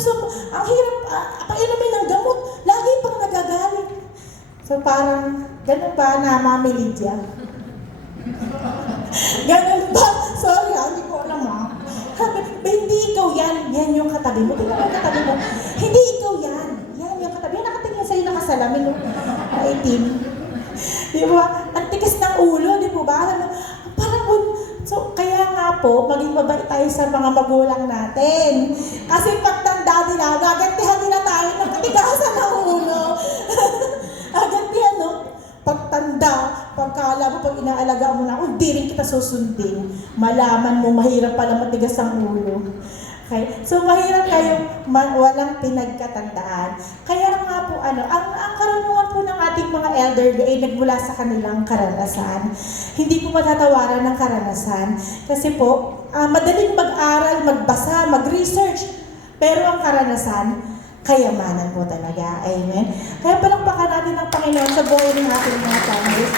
painumin ng gamot, lagi pang nagagalit. So parang, ganun ba na Mami Lydia? Ganun ba? Sorry, hindi ko alam hindi ikaw yan. Yan yung katabi mo. Tingnan mo yung katabi mo. Hindi ikaw yan. Yan yung katabi. Yan nakatingin sa'yo nakasalamin ng itim. Di ba? Ang tigas ng ulo, di ba? Parang, so, kaya nga po, maging mabait tayo sa mga magulang natin. Kasi pagtanda nila, gagantihan nila tayo ng katigasan ng ulo. Gagantihan, no? Pagtanda, pagkala mo, pag inaalaga mo na, hindi rin kita susundin. Malaman mo, mahirap pala matigas ang ulo. Okay? So, mahirap kayong walang pinagkatandaan. Kaya nga po, ang karunungan po ng ating mga elderly ay nagmula sa kanilang karanasan. Hindi po matatawaran ng karanasan. Kasi po, madaling mag-aral, magbasa, mag-research. Pero ang karanasan, kayamanan po talaga. Amen? Kaya palakpakan natin ang Panginoon sa buhay ng ating mga families.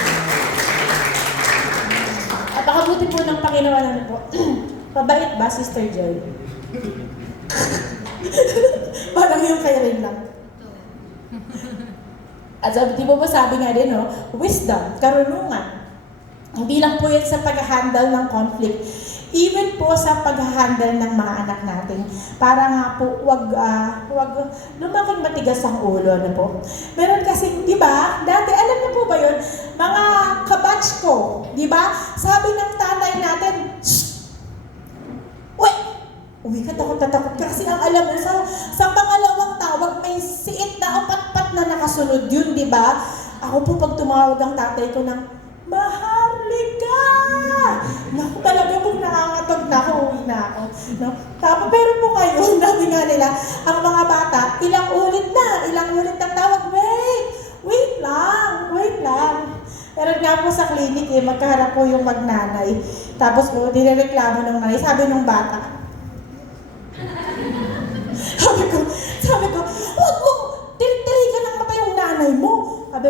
At pakabuti po ng Panginoon po. Pabait ba, Sister Joy? Parang yung kay rin lang. At di ba sabi nga din, no? Wisdom, karunungan. Hindi lang po yan sa pag-handle ng conflict. Even po sa pag-handle ng mga anak natin. Para nga po, wag lumaking matigas ang ulo na po. Meron kasi, di ba? Dati, alam niyo po ba yun? Mga kabatch ko, di ba? Sabi ng tatay natin, uwi ka, takot ka. Kasi ang alam mo, sa pangalawang tawag, may siit na o pat-pat na nakasunod yun, di ba? Ako po, pag tumawag ang tatay ko ng, Maharlika! Naku, talaga pong nangangatog na ako, uwi na ako. No? Pero po ngayon, nabi nga nila, ang mga bata, ilang ulit ang tawag, wait lang. Pero nga po sa clinic, magkaharap po yung magnanay. Tapos po, nirereklamo ng nanay, sabi ng bata, sabi ko, huwag mo, tiri ka ng mata yung nanay mo. Sabi,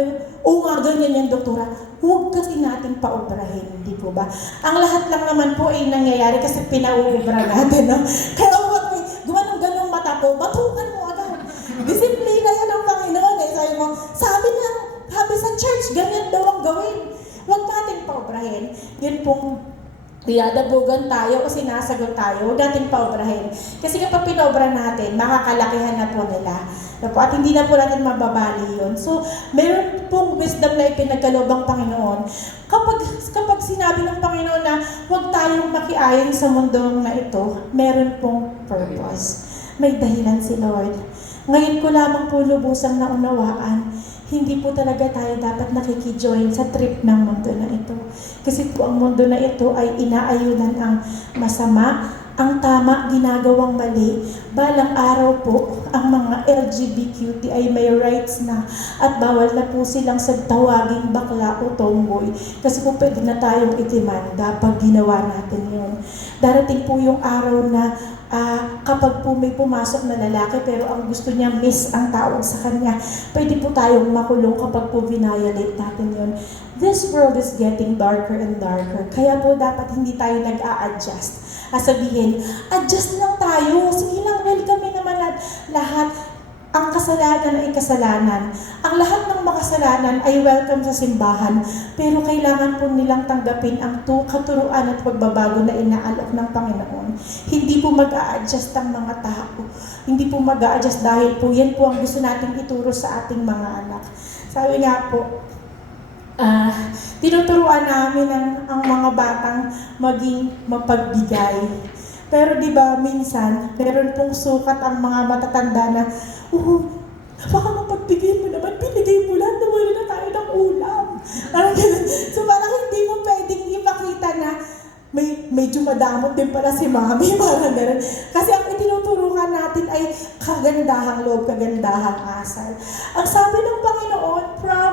ganyan yung doktora. Huwag kasi natin paubrahin, hindi po ba? Ang lahat lang naman po ay nangyayari kasi pinauubra natin, no? Kaya huwag mo, gumanong-ganong mata po, batukan mo agad. Disiplina yan ang Panginoon, eh. Sabi sa church, ganyan daw ang gawin. Huwag natin paubrahin. Yun pong dinadabugan tayo o sinasagot tayo, huwag natin paobrahin. Kasi kapag pinobra natin, makakalakihan na po nila. At hindi na po natin mababali yun. So, meron pong wisdom na ipinagkaloob ang Panginoon. Kapag sinabi ng Panginoon na huwag tayong makiayon sa mundo na ito, meron pong purpose. May dahilan si Lord. Ngayon ko lamang po lubusang naunawaan, hindi po talaga tayo dapat nakikijoin sa trip ng mundo na ito. Kasi po ang mundo na ito ay inaayunan ang masama, ang tama, ginagawang mali. Balang araw po, ang mga LGBTQ ay may rights na at bawal na po silang sagtawaging bakla o tomboy. Kasi po pwede na tayong itimanda pag ginawa natin yun. Darating po yung araw na kapag po may pumasok na lalaki pero ang gusto niya miss ang tawag sa kanya, pwede po tayong makulong kapag po violate natin yun. This world is getting darker and darker. Kaya po dapat hindi tayo nag-a-adjust. Sabihin, adjust lang tayo. Sige lang, welcome naman lahat. Ang kasalanan ay kasalanan. Ang lahat ng makasalanan ay welcome sa simbahan. Pero kailangan po nilang tanggapin ang katuruan at pagbabago na inaalok ng Panginoon. Hindi po mag-a-adjust ang mga tao. Hindi po mag-a-adjust dahil po yan po ang gusto nating ituro sa ating mga anak. Sabi nga po, tinuturuan namin ang mga batang maging mapagbigay. Pero di ba minsan, meron pong sukat ang mga matatanda na, baka mapagbigay mo naman, binigay mo lang, nawala na tayo ng ulam. So parang hindi mo pwedeng ipakita na medyo madamot din pala si mami, parang gano'n. Kasi ang itinuturuan natin ay kagandahang loob, kagandahang asal. Ang sabi ng Panginoon,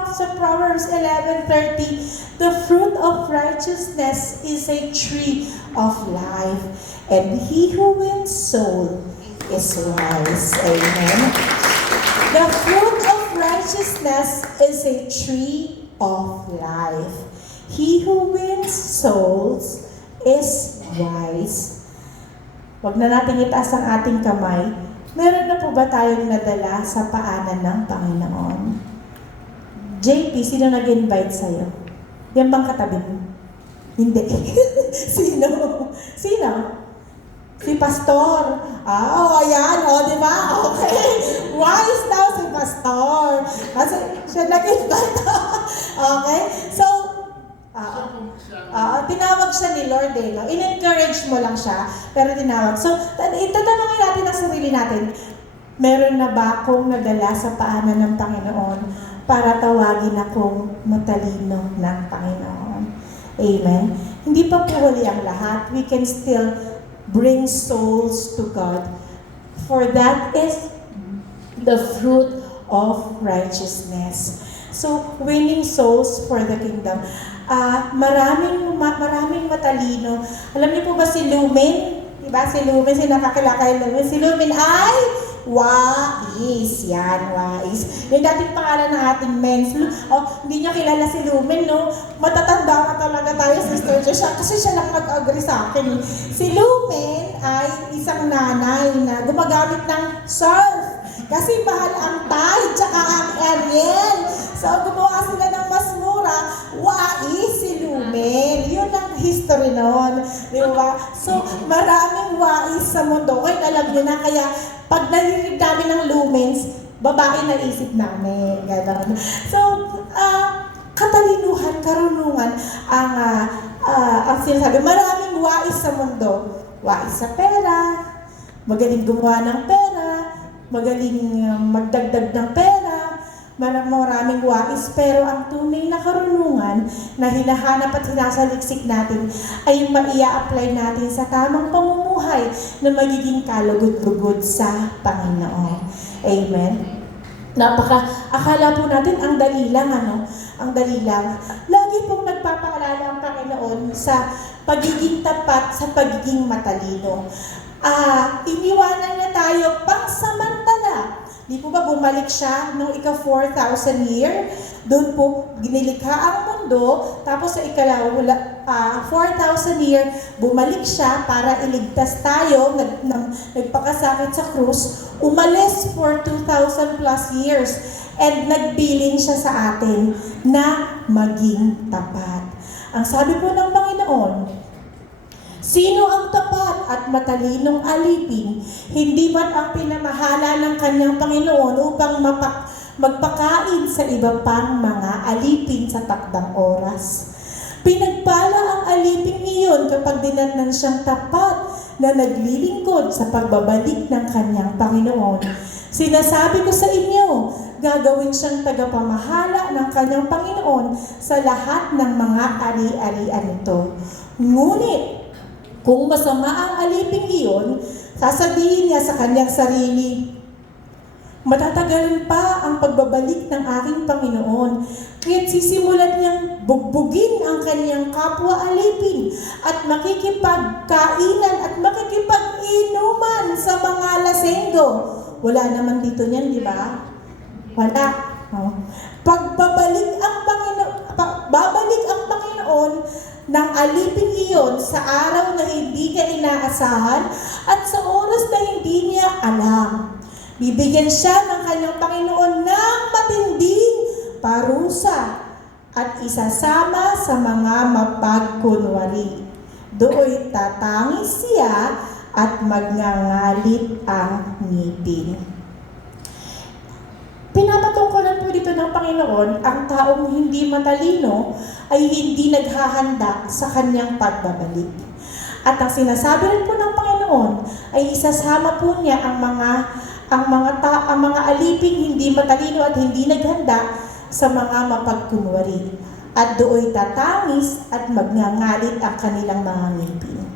sa Proverbs 11:30, the fruit of righteousness is a tree of life, and he who wins soul is wise. Amen. The fruit of righteousness is a tree of life. He who wins souls is wise. Huwag na natin itaas ang ating kamay. Meron na po ba tayong nadala sa paanan ng Panginoon? JP, sino nag-invite sa'yo? Yan bang katabi mo? Hindi. Sino? Sino? Si Pastor. Ayan, di ba? Okay. Wise daw si Pastor. Kasi siya nag-invite. Okay? So, tinawag siya ni Lord no? In-encourage mo lang siya, pero tinawag. So, itatanungin natin ang sarili natin, meron na ba akong nadala sa paanan ng Panginoon para tawagin akong matalino ng Panginoon? Amen? Hindi pa po huli ang lahat. We can still bring souls to God. For that is the fruit of righteousness. So, winning souls for the kingdom. Maraming matalino. Alam niyo po ba si Lumen? Diba? Si Lumen, nakakilakay Lumen. Si Lumen ay wais. Yan, wais. Yung dating pangalan ng ating mens. Hindi niyo kilala si Lumen, no? Matatanda na talaga tayo, Sister Joshua. Kasi siya lang nag-agree sa akin. Si Lumen ay isang nanay na gumagamit ng surf. Kasi mahal ang Tide, tsaka ang Ariel. So, gumawa sila ng mas mura, wais si Lumen. Yun ang history nun. Di ba? So, maraming wais sa mundo. Kaya alam nyo na, kaya pag narinig namin ng Lumens, babae na isip namin. Ganun. So, katalinuhan, karunungan, ang sinasabi, maraming wais sa mundo. Wais sa pera, magaling gumawa ng pera, magaling magdagdag ng pera, maraming wais, pero ang tunay na karunungan na hinahanap at sinasaliksik natin ay maia-apply natin sa tamang pamumuhay na magiging kalugod-lugod sa Panginoon. Amen? Akala po natin ang dali lang, Ang dali lang. Lagi pong nagpapaalala ang Panginoon sa pagiging tapat, sa pagiging matalino. Iniwanan niya tayo pangsamantala. Di po ba bumalik siya nung ika-4,000 year? Doon po ginilikha ang mundo, tapos sa 4,000 year, bumalik siya para iligtas tayo, nagpakasakit sa krus, umalis for 2,000 plus years, and nagbilin siya sa atin na maging tapat. Ang sabi po ng Panginoon, Sino ang tapat at matalinong alipin, hindi man ang pinamahala ng kanyang Panginoon upang magpakain sa iba pang mga alipin sa takdang oras. Pinagpala ang aliping iyon kapag dinatnan siyang tapat na naglilingkod sa pagbabalik ng kanyang Panginoon. Sinasabi ko sa inyo, gagawin siyang tagapamahala ng kanyang Panginoon sa lahat ng mga ari-arian nito. Ngunit, kung masama ang aliping iyon, sasabihin niya sa kanyang sarili, matatagalan pa ang pagbabalik ng aking Panginoon, kaya't sisimulan niyang bugbugin ang kanyang kapwa alipin at makikipagkainan at makikipag-inuman sa mga lasenggo. Wala naman dito niyan, di ba? Wala. Oh. Babalik ang Panginoon ng alipin iyon sa araw na hindi niya inaasahan at sa oras na hindi niya alam. Bibigyan siya ng kanyang Panginoon ng matinding parusa at isasama sa mga mapagkunwari. Do'y tatangis siya at magngangalit ang ngipin. Pinapatungkulan po dito ng Panginoon, ang taong hindi matalino ay hindi naghahanda sa kanyang pagbabalik. At ang sinasabi rin po ng Panginoon ay isasama po niya ang mga aliping hindi matalino at hindi naghanda sa mga mapagkunwari. At do'y tatangis at magngangalit ang kanilang mga ngipin.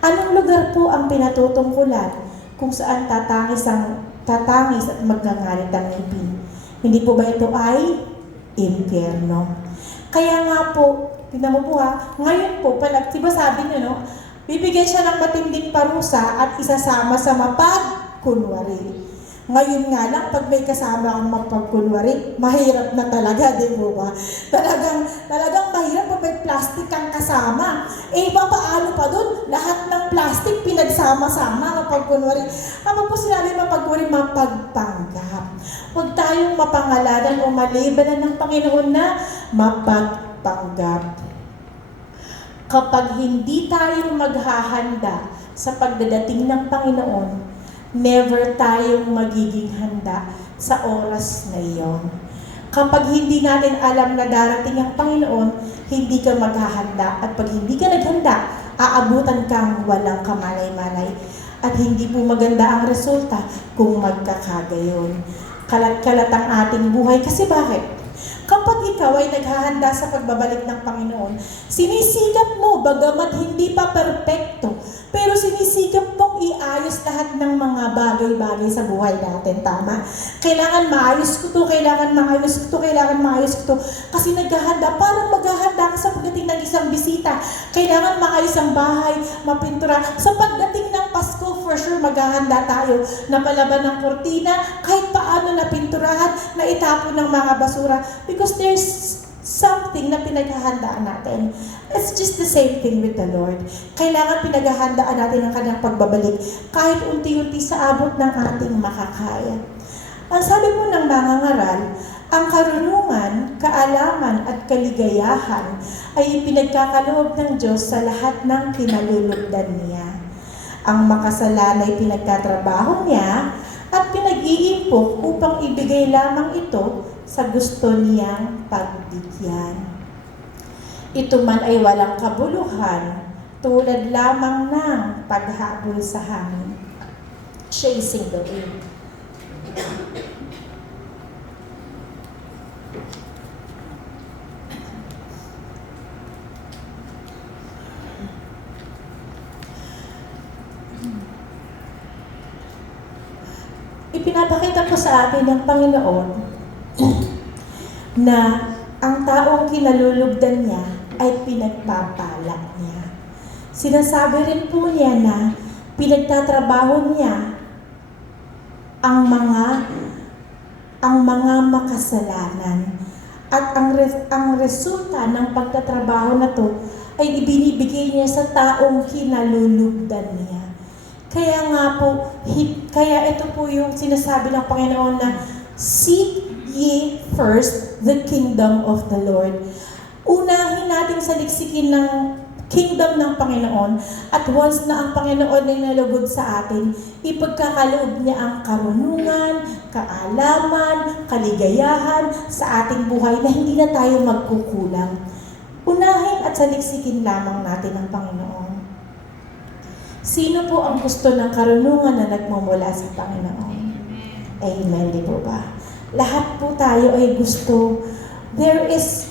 Anong lugar po ang pinatutungkulan kung saan tatangis at magngangalit ang ngipin? Hindi po ba ito ay impyerno? Kaya nga po, tingnan mo po ngayon po, diba sabi niyo, no? Bibigyan siya ng matinding parusa at isasama sa mapagkunwari. Ngayon nga lang, pag may kasama ang mapagkunwari, mahirap na talaga, di mo ba? Talagang mahirap pag may plastic kang kasama. Papaano pa dun? Lahat ng plastic pinagsama-sama, mapagkunwari. Ano po sinabi mapagkunwari? Mapagpanggap. Huwag tayong mapangalanan o malibanan ng Panginoon na mapagpanggap. Kapag hindi tayo maghahanda sa pagdadating ng Panginoon, never tayong magiging handa sa oras na iyon. Kapag hindi natin alam na darating ang Panginoon, hindi ka maghahanda. At pag hindi ka naghanda, aabutan kang walang kamalay-malay. At hindi po maganda ang resulta kung magkakagayon. Kalat-kalat ang ating buhay. Kasi bakit? Kapag ikaw ay naghahanda sa pagbabalik ng Panginoon, sinisikap mo, bagamat hindi pa perpekto, pero sinisikap mong iayos lahat ng mga bagay-bagay sa buhay natin, tama? Kailangan maayos ko to, kailangan maayos ko to, kailangan maayos ko to. Kasi naghahanda, parang maghahanda ka sa pagdating ng isang bisita. Kailangan maayos ang bahay, mapintura. Sa pagdating ng Pasko, for sure, maghahanda tayo na palaban ng kortina, kahit paano na pinturahan, na itapon ng mga basura. Because there's something na pinaghahandaan natin. It's just the same thing with the Lord. Kailangan pinaghahandaan natin ang kanyang pagbabalik kahit unti-unti sa abot ng ating makakaya. Ang sabi po ng mga ngaral, ang karunungan, kaalaman at kaligayahan ay ipinagkakaloob ng Diyos sa lahat ng kinalulugdan niya. Ang makasalan ay pinagtatrabaho niya at pinag-iimpok upang ibigay lamang ito sa gusto niyang pagbigyan. Ito man ay walang kabuluhan, tulad lamang ng paghabol sa hangin. Chasing the wind. Ipinapakita po sa atin ng Panginoon na ang taong kinalulugdan niya ay pinagpapala niya. Sinasabi rin po niya na pinagtatrabaho niya ang mga makasalanan. At ang resulta ng pagtatrabaho na to ay ibinibigay niya sa taong kinalulugdan niya. Kaya nga po, kaya ito po yung sinasabi ng Panginoon na seek ye first the kingdom of the Lord. Unahin natin saliksikin ng kingdom ng Panginoon. At once na ang Panginoon ay nalugod sa atin, ipagkakaloob niya ang karunungan, kaalaman, kaligayahan sa ating buhay na hindi na tayo magkukulang. Unahin at saliksikin lamang natin ang Panginoon. Sino po ang gusto ng karunungan na nagmumula sa Panginoon? Amen, di po ba? Lahat po tayo ay gusto. There is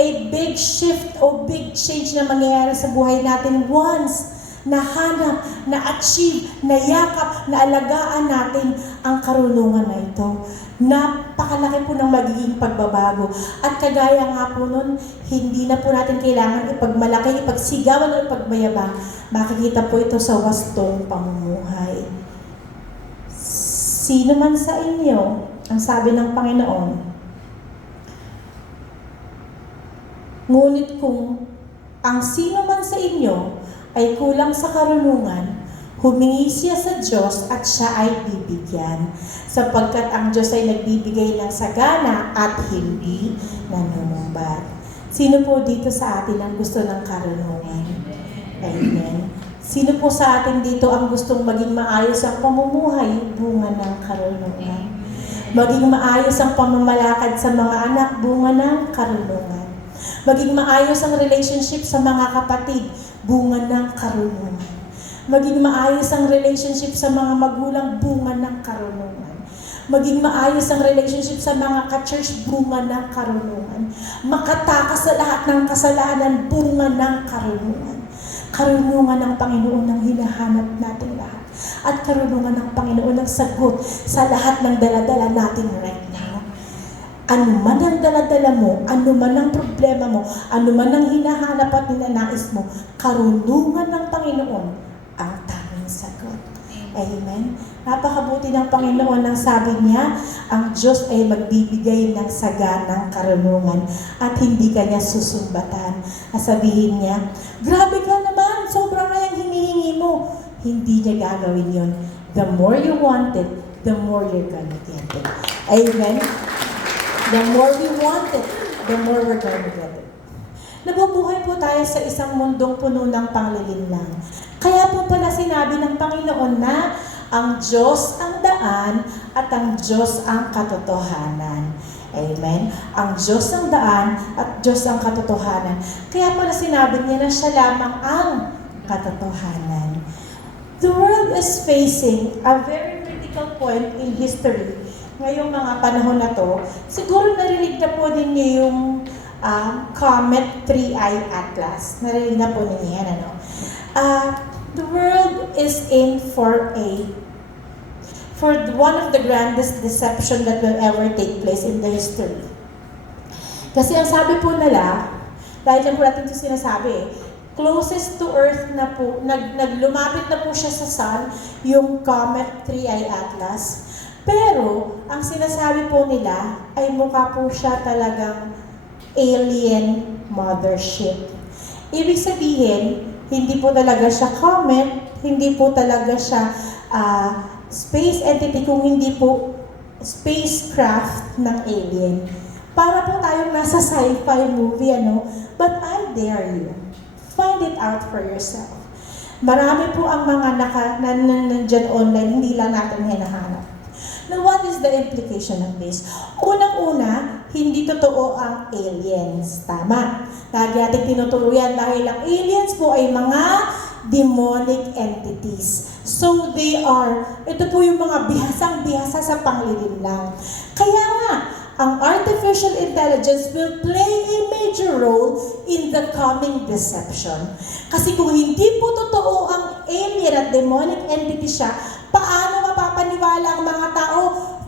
a big shift o big change na mangyayari sa buhay natin once nahanap, na-achieve, nayakap, naalagaan natin ang karunungan na ito. Napakalaki po ng magiging pagbabago. At kagaya nga po nun, hindi na po natin kailangan ipagmalaki, ipagsigawan o ipagmayabang. Makikita po ito sa wastong pamumuhay. Sino man sa inyo, ang sabi ng Panginoon, ngunit kung ang sino man sa inyo ay kulang sa karunungan, humingi siya sa Diyos at siya ay bibigyan. Sapagkat ang Diyos ay nagbibigay ng sagana at hindi nanunumbat. Sino po dito sa atin ang gusto ng karunungan? Amen. Sino po sa atin dito ang gustong maging maayos ang pamumuhay? Bunga ng karunungan. Maging maayos ang pamamalakad sa mga anak? Bunga ng karunungan. Maging maayos ang relationship sa mga kapatid? Bunga ng karunungan. Maging maayos ang relationship sa mga magulang? Bunga ng karunungan. Maging maayos ang relationship sa mga ka-church? Bunga ng karunungan. Makatakas sa lahat ng kasalanan? Bunga ng karunungan. Karunungan ng Panginoon ang hinahanap natin lahat. At karunungan ng Panginoon ang sagot sa lahat ng daladala natin right now. Ano man ang daladala mo, ano man ang problema mo, ano man ang hinahanap at ninanais mo, karunungan ng Panginoon ang tanging sagot. Amen. Napakabuti ng Panginoon ang sabi niya, ang Diyos ay magbibigay ng saganang karunungan at hindi kanya susumbatan. Sabihin niya, grabe ka naman, sobra na yung hinihingi mo. Hindi niya gagawin yun. The more you want it, the more you're gonna get it. Amen. The more we want it, the more we're gonna get it. Nabubuhay po tayo sa isang mundong puno ng panglilinlang. Kaya po pala sinabi ng Panginoon na ang Diyos ang daan at ang Diyos ang katotohanan. Amen? Ang Diyos ang daan at Diyos ang katotohanan. Kaya pala sinabi niya na siya lamang ang katotohanan. The world is facing a very critical point in history. Ngayong mga panahon na to, siguro narinig na po ninyo yung Comet 3i Atlas. Narinig na po ninyo yan, ano? The world is in for one of the grandest deception that will ever take place in the history. Kasi ang sabi po nila, dahil lang po natin ito sinasabi, closest to Earth na po, naglumapit na po siya sa Sun, yung Comet 3i Atlas. Pero, ang sinasabi po nila ay mukha po siya talagang alien mothership. Ibig sabihin, hindi po talaga siya comet, hindi po talaga siya space entity, kung hindi po spacecraft ng alien. Para po tayong nasa sci-fi movie, ano? But I dare you. Find it out for yourself. Marami po ang mga nandyan online, hindi lang natin hinahanap. Now, what is the implication of this? Unang-una, hindi totoo ang aliens. Tama. Lagi natin tinuturo yan dahil ang aliens po ay mga demonic entities. So, ito po yung mga bihasang-bihasa sa panglilinlang. Kaya nga, ang artificial intelligence will play a major role in the coming deception. Kasi kung hindi po totoo ang alien at demonic entity siya, paano mapapaniwala ang mga tao?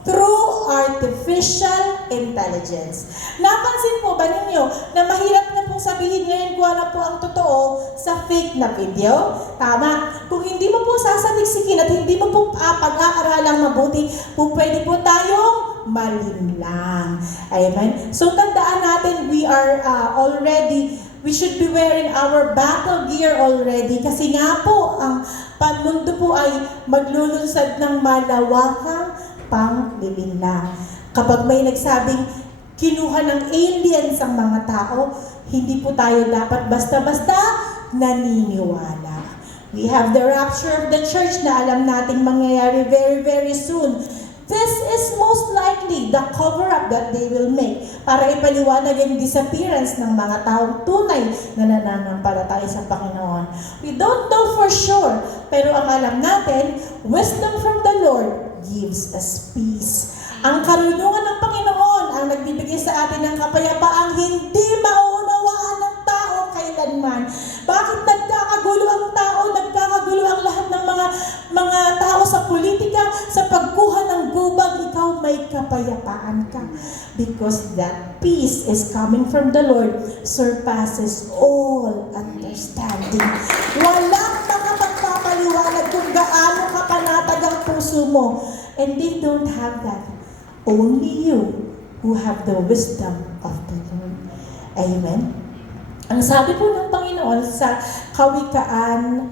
Through artificial intelligence. Napansin po ba ninyo na mahirap na pong sabihin ngayon kung ano po ang totoo sa fake na video? Tama. Kung hindi mo po sasaliksikin at hindi mo po pag-aaralang mabuti, po pwede po tayong malinlang. Amen? So tandaan natin, we should be wearing our battle gear already kasi nga po, ang mundo po ay maglulunsad ng malawakang panglilinlang. Kapag may nagsabing, kinuha ng aliens ang mga tao, hindi po tayo dapat basta-basta naniniwala. We have the rapture of the church na alam nating mangyayari very, very soon. This is most likely the cover-up that they will make para ipaliwanag yung disappearance ng mga taong tunay na nananampalataya sa Panginoon. We don't know for sure, pero ang alam natin, wisdom from the Lord gives us peace. Ang karunungan ng Panginoon ang nagbibigay sa atin ng kapayapaang hindi mauunawaan ng tao kailanman. Bakit nagkakagulo ang tao? Nagkakagulo ang lahat ng mga tao sa politika, sa pagkuha ng gubag, ikaw may kapayapaan ka. Because that peace is coming from the Lord, surpasses all understanding. Walang makapagpapaliwanag kung gaano kapanatag ang puso mo. And they don't have that. Only you who have the wisdom of the Lord. Amen? Ang sabi po ng Panginoon sa Kawikaan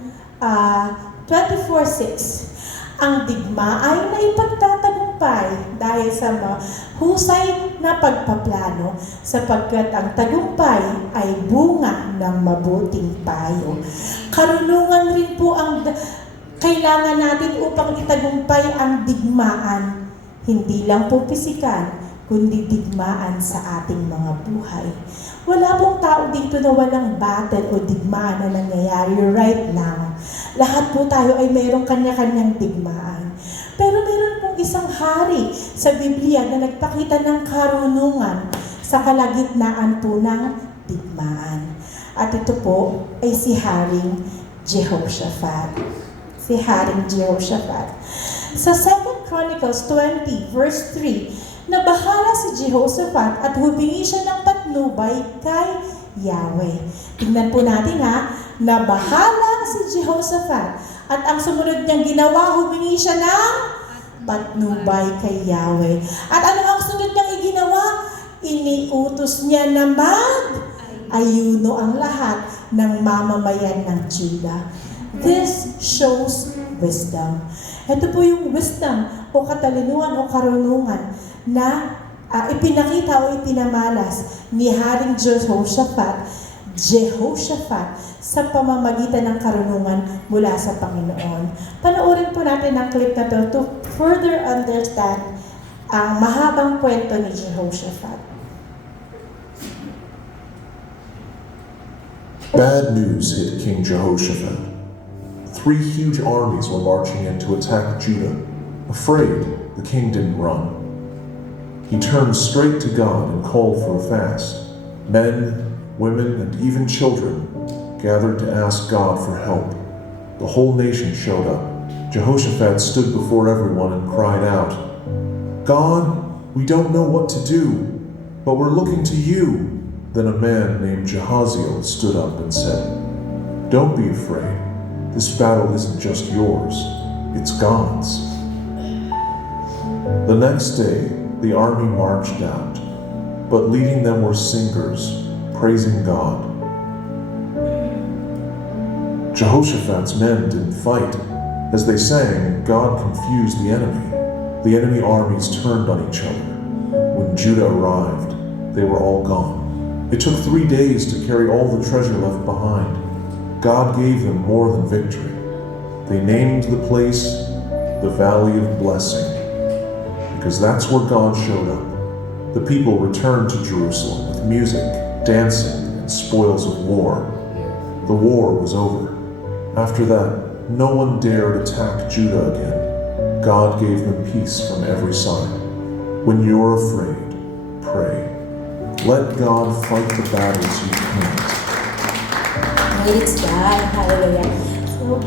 24:6, ang digma ay naipagtatagumpay dahil sa mahusay na pagpaplano, sapagkat ang tagumpay ay bunga ng mabuting payo. Karunungan rin po ang kailangan natin upang itagumpay ang digmaan. Hindi lang po pisikal, kundi digmaan sa ating mga buhay. Wala pong tao dito na walang battle o digmaan na nangyayari right now. Lahat po tayo ay mayroong kanya-kanyang digmaan. Pero meron pong isang hari sa Biblia na nagpakita ng karunungan sa kalagitnaan po ng digmaan. At ito po ay si Haring Jehoshaphat. Si Haring Jehoshaphat. Sa 2 Chronicles 20 verse 3, nabahala si Jehoshaphat at humingi siya ng patnubay kay Yahweh. Tingnan po natin ha, nabahala si Jehoshaphat at ang sumunod niyang ginawa, humingi siya ng patnubay kay Yahweh. At ano ang sunod niyang iginawa? Iniutos niya na mag-ayuno ang lahat ng mamamayan ng Judah. This shows wisdom. Ito po yung wisdom o katalinuhan o karunungan na ipinakita o ipinamalas ni Haring Jehoshaphat sa pamamagitan ng karunungan mula sa Panginoon. Panoorin po natin ang clip na to further understand ang mahabang kwento ni Jehoshaphat. Bad news hit King Jehoshaphat. 3 huge armies were marching in to attack Judah. Afraid, the king didn't run. He turned straight to God and called for a fast. Men, women, and even children gathered to ask God for help. The whole nation showed up. Jehoshaphat stood before everyone and cried out, "God, we don't know what to do, but we're looking to you." Then a man named Jehaziel stood up and said, "Don't be afraid. This battle isn't just yours, it's God's." The next day, the army marched out, but leading them were singers, praising God. Jehoshaphat's men didn't fight. As they sang, God confused the enemy. The enemy armies turned on each other. When Judah arrived, they were all gone. It took 3 days to carry all the treasure left behind. God gave them more than victory. They named the place the Valley of Blessing, because that's where God showed up. The people returned to Jerusalem with music, dancing, and spoils of war. The war was over. After that, no one dared attack Judah again. God gave them peace from every side. When you're afraid, pray. Let God fight the battles you can't. Praise God. Hallelujah. So,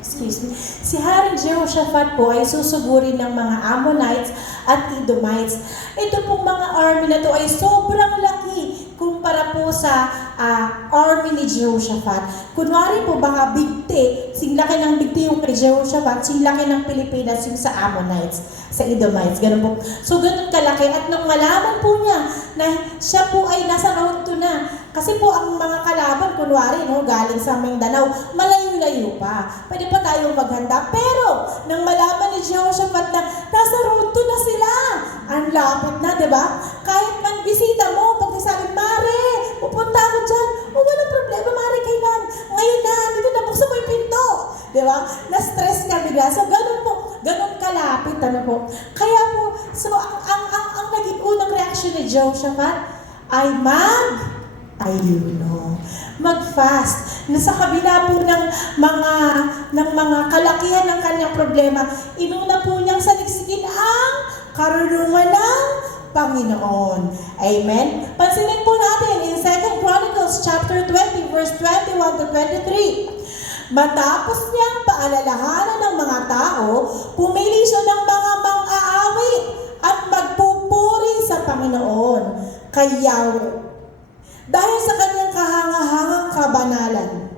excuse me. Si Haring Jehoshaphat po ay susugurin ng mga Ammonites at Edomites. Ito pong mga army na to ay sobrang laki kumpara po sa army ni Jehoshaphat. Kunwari po baka bigti, singlaki ng bigti yung kay Jehoshaphat, singlaki ng Pilipinas yung sa Ammonites, sa Edomites, ganun po. So ganun kalaki at nung malaman po niya na siya po ay nasa road to na, kasi po ang mga kalaban, kunwari, no, galing sa Mindanao, malayo-layo pa. Pwede pa tayong maghanda. Pero, nang malaman ni Jehoshaphat na nasa road to na sila, Ang lapit na, di ba? Kahit man bisita mo, pag sabi, Mare, pupunta ako dyan. O, walang problema, Mare, kailan? Ngayon na, dito na, buksan mo yung pinto. Di ba? Na-stress ka bigla. So, ganun po, ganun kalapit, ano po. Kaya po, so, ang naging unang reaction ni Jehoshaphat ay ayuno. Mag-fast. Na sa kabila po ng mga kalakihan ng kanyang problema, inuna po niyang saligsigin ang karunungan ng Panginoon. Amen? Pansinin po natin in 2 Chronicles chapter 20, verse 21 to 23. Matapos niyang paalalahanan ng mga tao, pumili siya ng mga mang-aawit at magpupuri sa Panginoon kay Yahweh. Dahil sa kanyang kahangahangang kabanalan,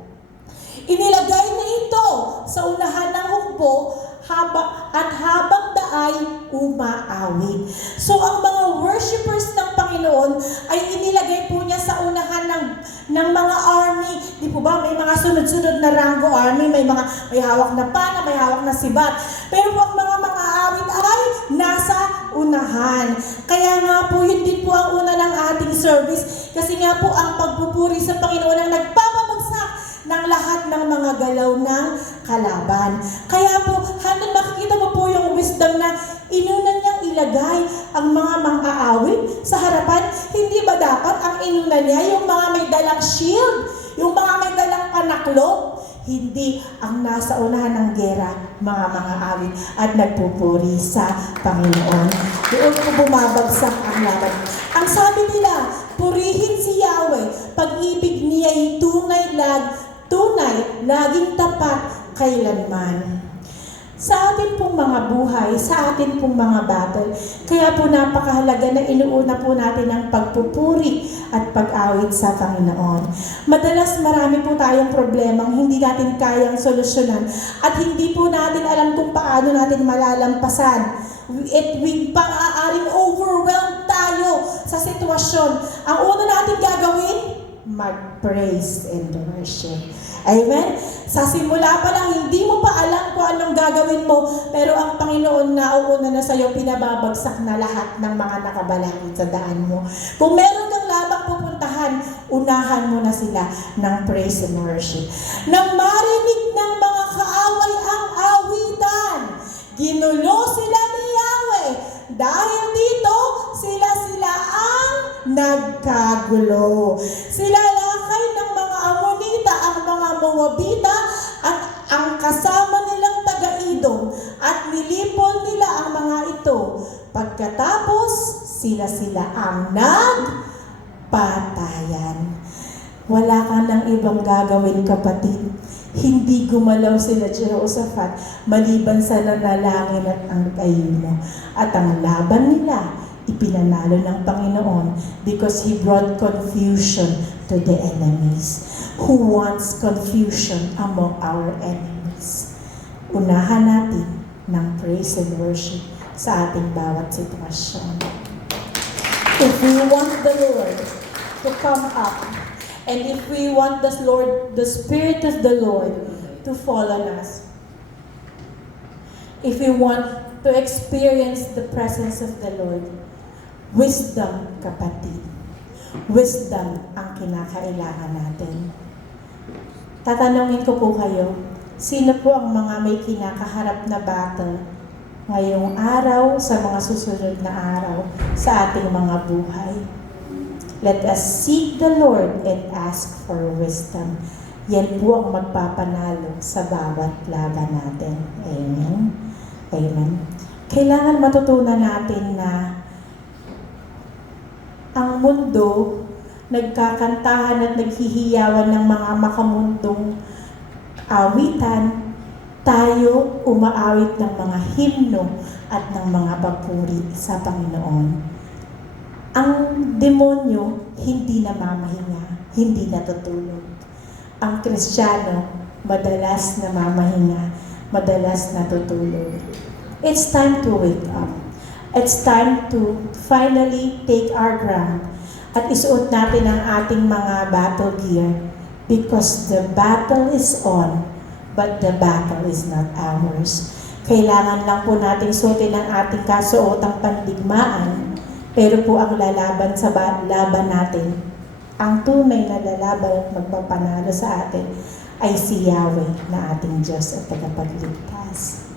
inilagay niya ito sa unahan ng hukbo habang daay umaawit. So ang mga worshippers ng Panginoon ay inilagay po niya sa unahan ng mga army. Di po ba? May mga sunod-sunod na rango army, may hawak na pana, may hawak na sibat. Pero po ang mga aawit ay nasa unahan. Kaya nga po, yun din po ang una ng ating service. Kasi nga po, ang pagpupuri sa Panginoon ang nagpapabagsak ng lahat ng mga galaw ng kalaban. Kaya po, hanggang makikita mo po yung wisdom na inuna niyang ilagay ang mga mang-aawit sa harapan. Hindi ba dapat ang inuna niya yung mga may dalang shield, yung mga may dalang panaklog? Hindi ang nasa unahan ng gera, mga awit at nagpupuri sa Panginoon. Doon po bumabagsak ang laban. Ang sabi nila, purihin si Yahweh, pag-ibig niya ay tunay, laging tapat, kailanman. Sa atin pong mga buhay, sa atin pong mga battle, kaya po napakahalaga na inuuna po natin ang pagpupuri at pag-awit sa Panginoon. Madalas marami po tayong problemang hindi natin kayang solusyonan at hindi po natin alam kung paano natin malalampasan. We pang-aaring overwhelmed tayo sa sitwasyon. Ang una natin gagawin, mag-praise and worship. Amen? Sa simula pa lang, hindi mo pa alam kung anong gagawin mo, pero ang Panginoon nauuna na sa'yo, pinababagsak na lahat ng mga nakabalangit sa daan mo. Kung meron kang labang pupuntahan, unahan mo na sila ng praise and worship. Nang marinig ng mga kaaway ang awitan, ginulo sila ni Yahweh. Dahil dito, sila ang nagkagulo. Sila lakay ng mga Amonita, ang mga Moabita, at ang kasama nilang taga-Idom, at nilipol nila ang mga ito. Pagkatapos, sila ang nagpatayan. Wala ka ng ibang gagawin, kapatid. Hindi gumalaw sila Jehoshaphat maliban sa nanalangin at ang ayuno. At ang laban nila, ipinanalo ng Panginoon because He brought confusion to the enemies. Who wants confusion among our enemies? Unahan natin ng praise and worship sa ating bawat sitwasyon. If we want the Lord to come up, and if we want the Spirit of the Lord to fall on us, if we want to experience the presence of the Lord, wisdom, kapatid. Wisdom ang kinakailangan natin. Tatanungin ko po kayo, sino po ang mga may kinakaharap na battle ngayong araw sa mga susunod na araw sa ating mga buhay? Let us seek the Lord and ask for wisdom. Yan po ang magpapanalo sa bawat laban natin. Amen? Amen. Kailangan matutunan natin na ang mundo nagkakantahan at naghihiyawan ng mga makamundong awitan, tayo umaawit ng mga himno at ng mga papuri sa Panginoon. Ang demonyo hindi namamahinga, hindi natutulog. Ang Kristiyano madalas namamahinga, madalas natutulog. It's time to wake up. It's time to finally take our ground at isuot natin ang ating mga battle gear because the battle is on, but the battle is not ours. Kailangan lang po nating suotin ang ating kasuotang pandigmaan, pero po ang lalaban sa laban natin, ang tunay na lalaban at magpapanalo sa atin ay si Yahweh na ating Diyos at tagapagligtas.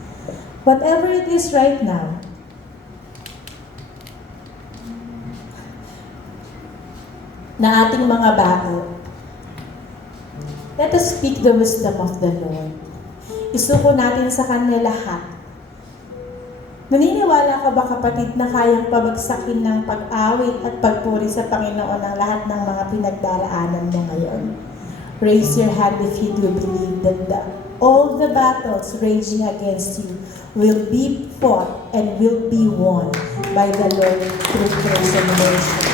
Whatever it is right now, na ating mga bago, let us speak the wisdom of the Lord. Isuko natin sa Kanya lahat. Naniniwala ka ba, kapatid, na kayang pabagsakin ng pag-awit at pagpuri sa Panginoon ang lahat ng mga pinagdaraanan mo ngayon? Raise your hand if you do believe that all the battles raging against you will be fought and will be won by the Lord through praise and worship.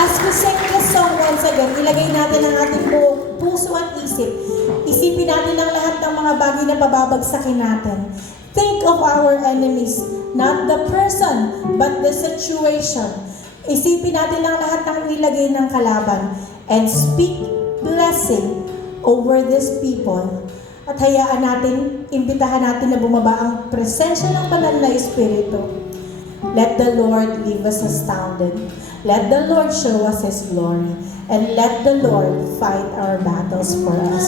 As we sing this song once again, ilagay natin ang ating puso at isip. Isipin natin ang lahat ng mga bagay na bababagsakin natin. Think of our enemies, not the person, but the situation. Isipin natin ang lahat ng ilagay ng kalaban and speak blessing over these people. At hayaan natin, imbitahan natin na bumaba ang presensya ng banal na Espiritu. Let the Lord leave us astounded. Let the Lord show us His glory. And let the Lord fight our battles for us.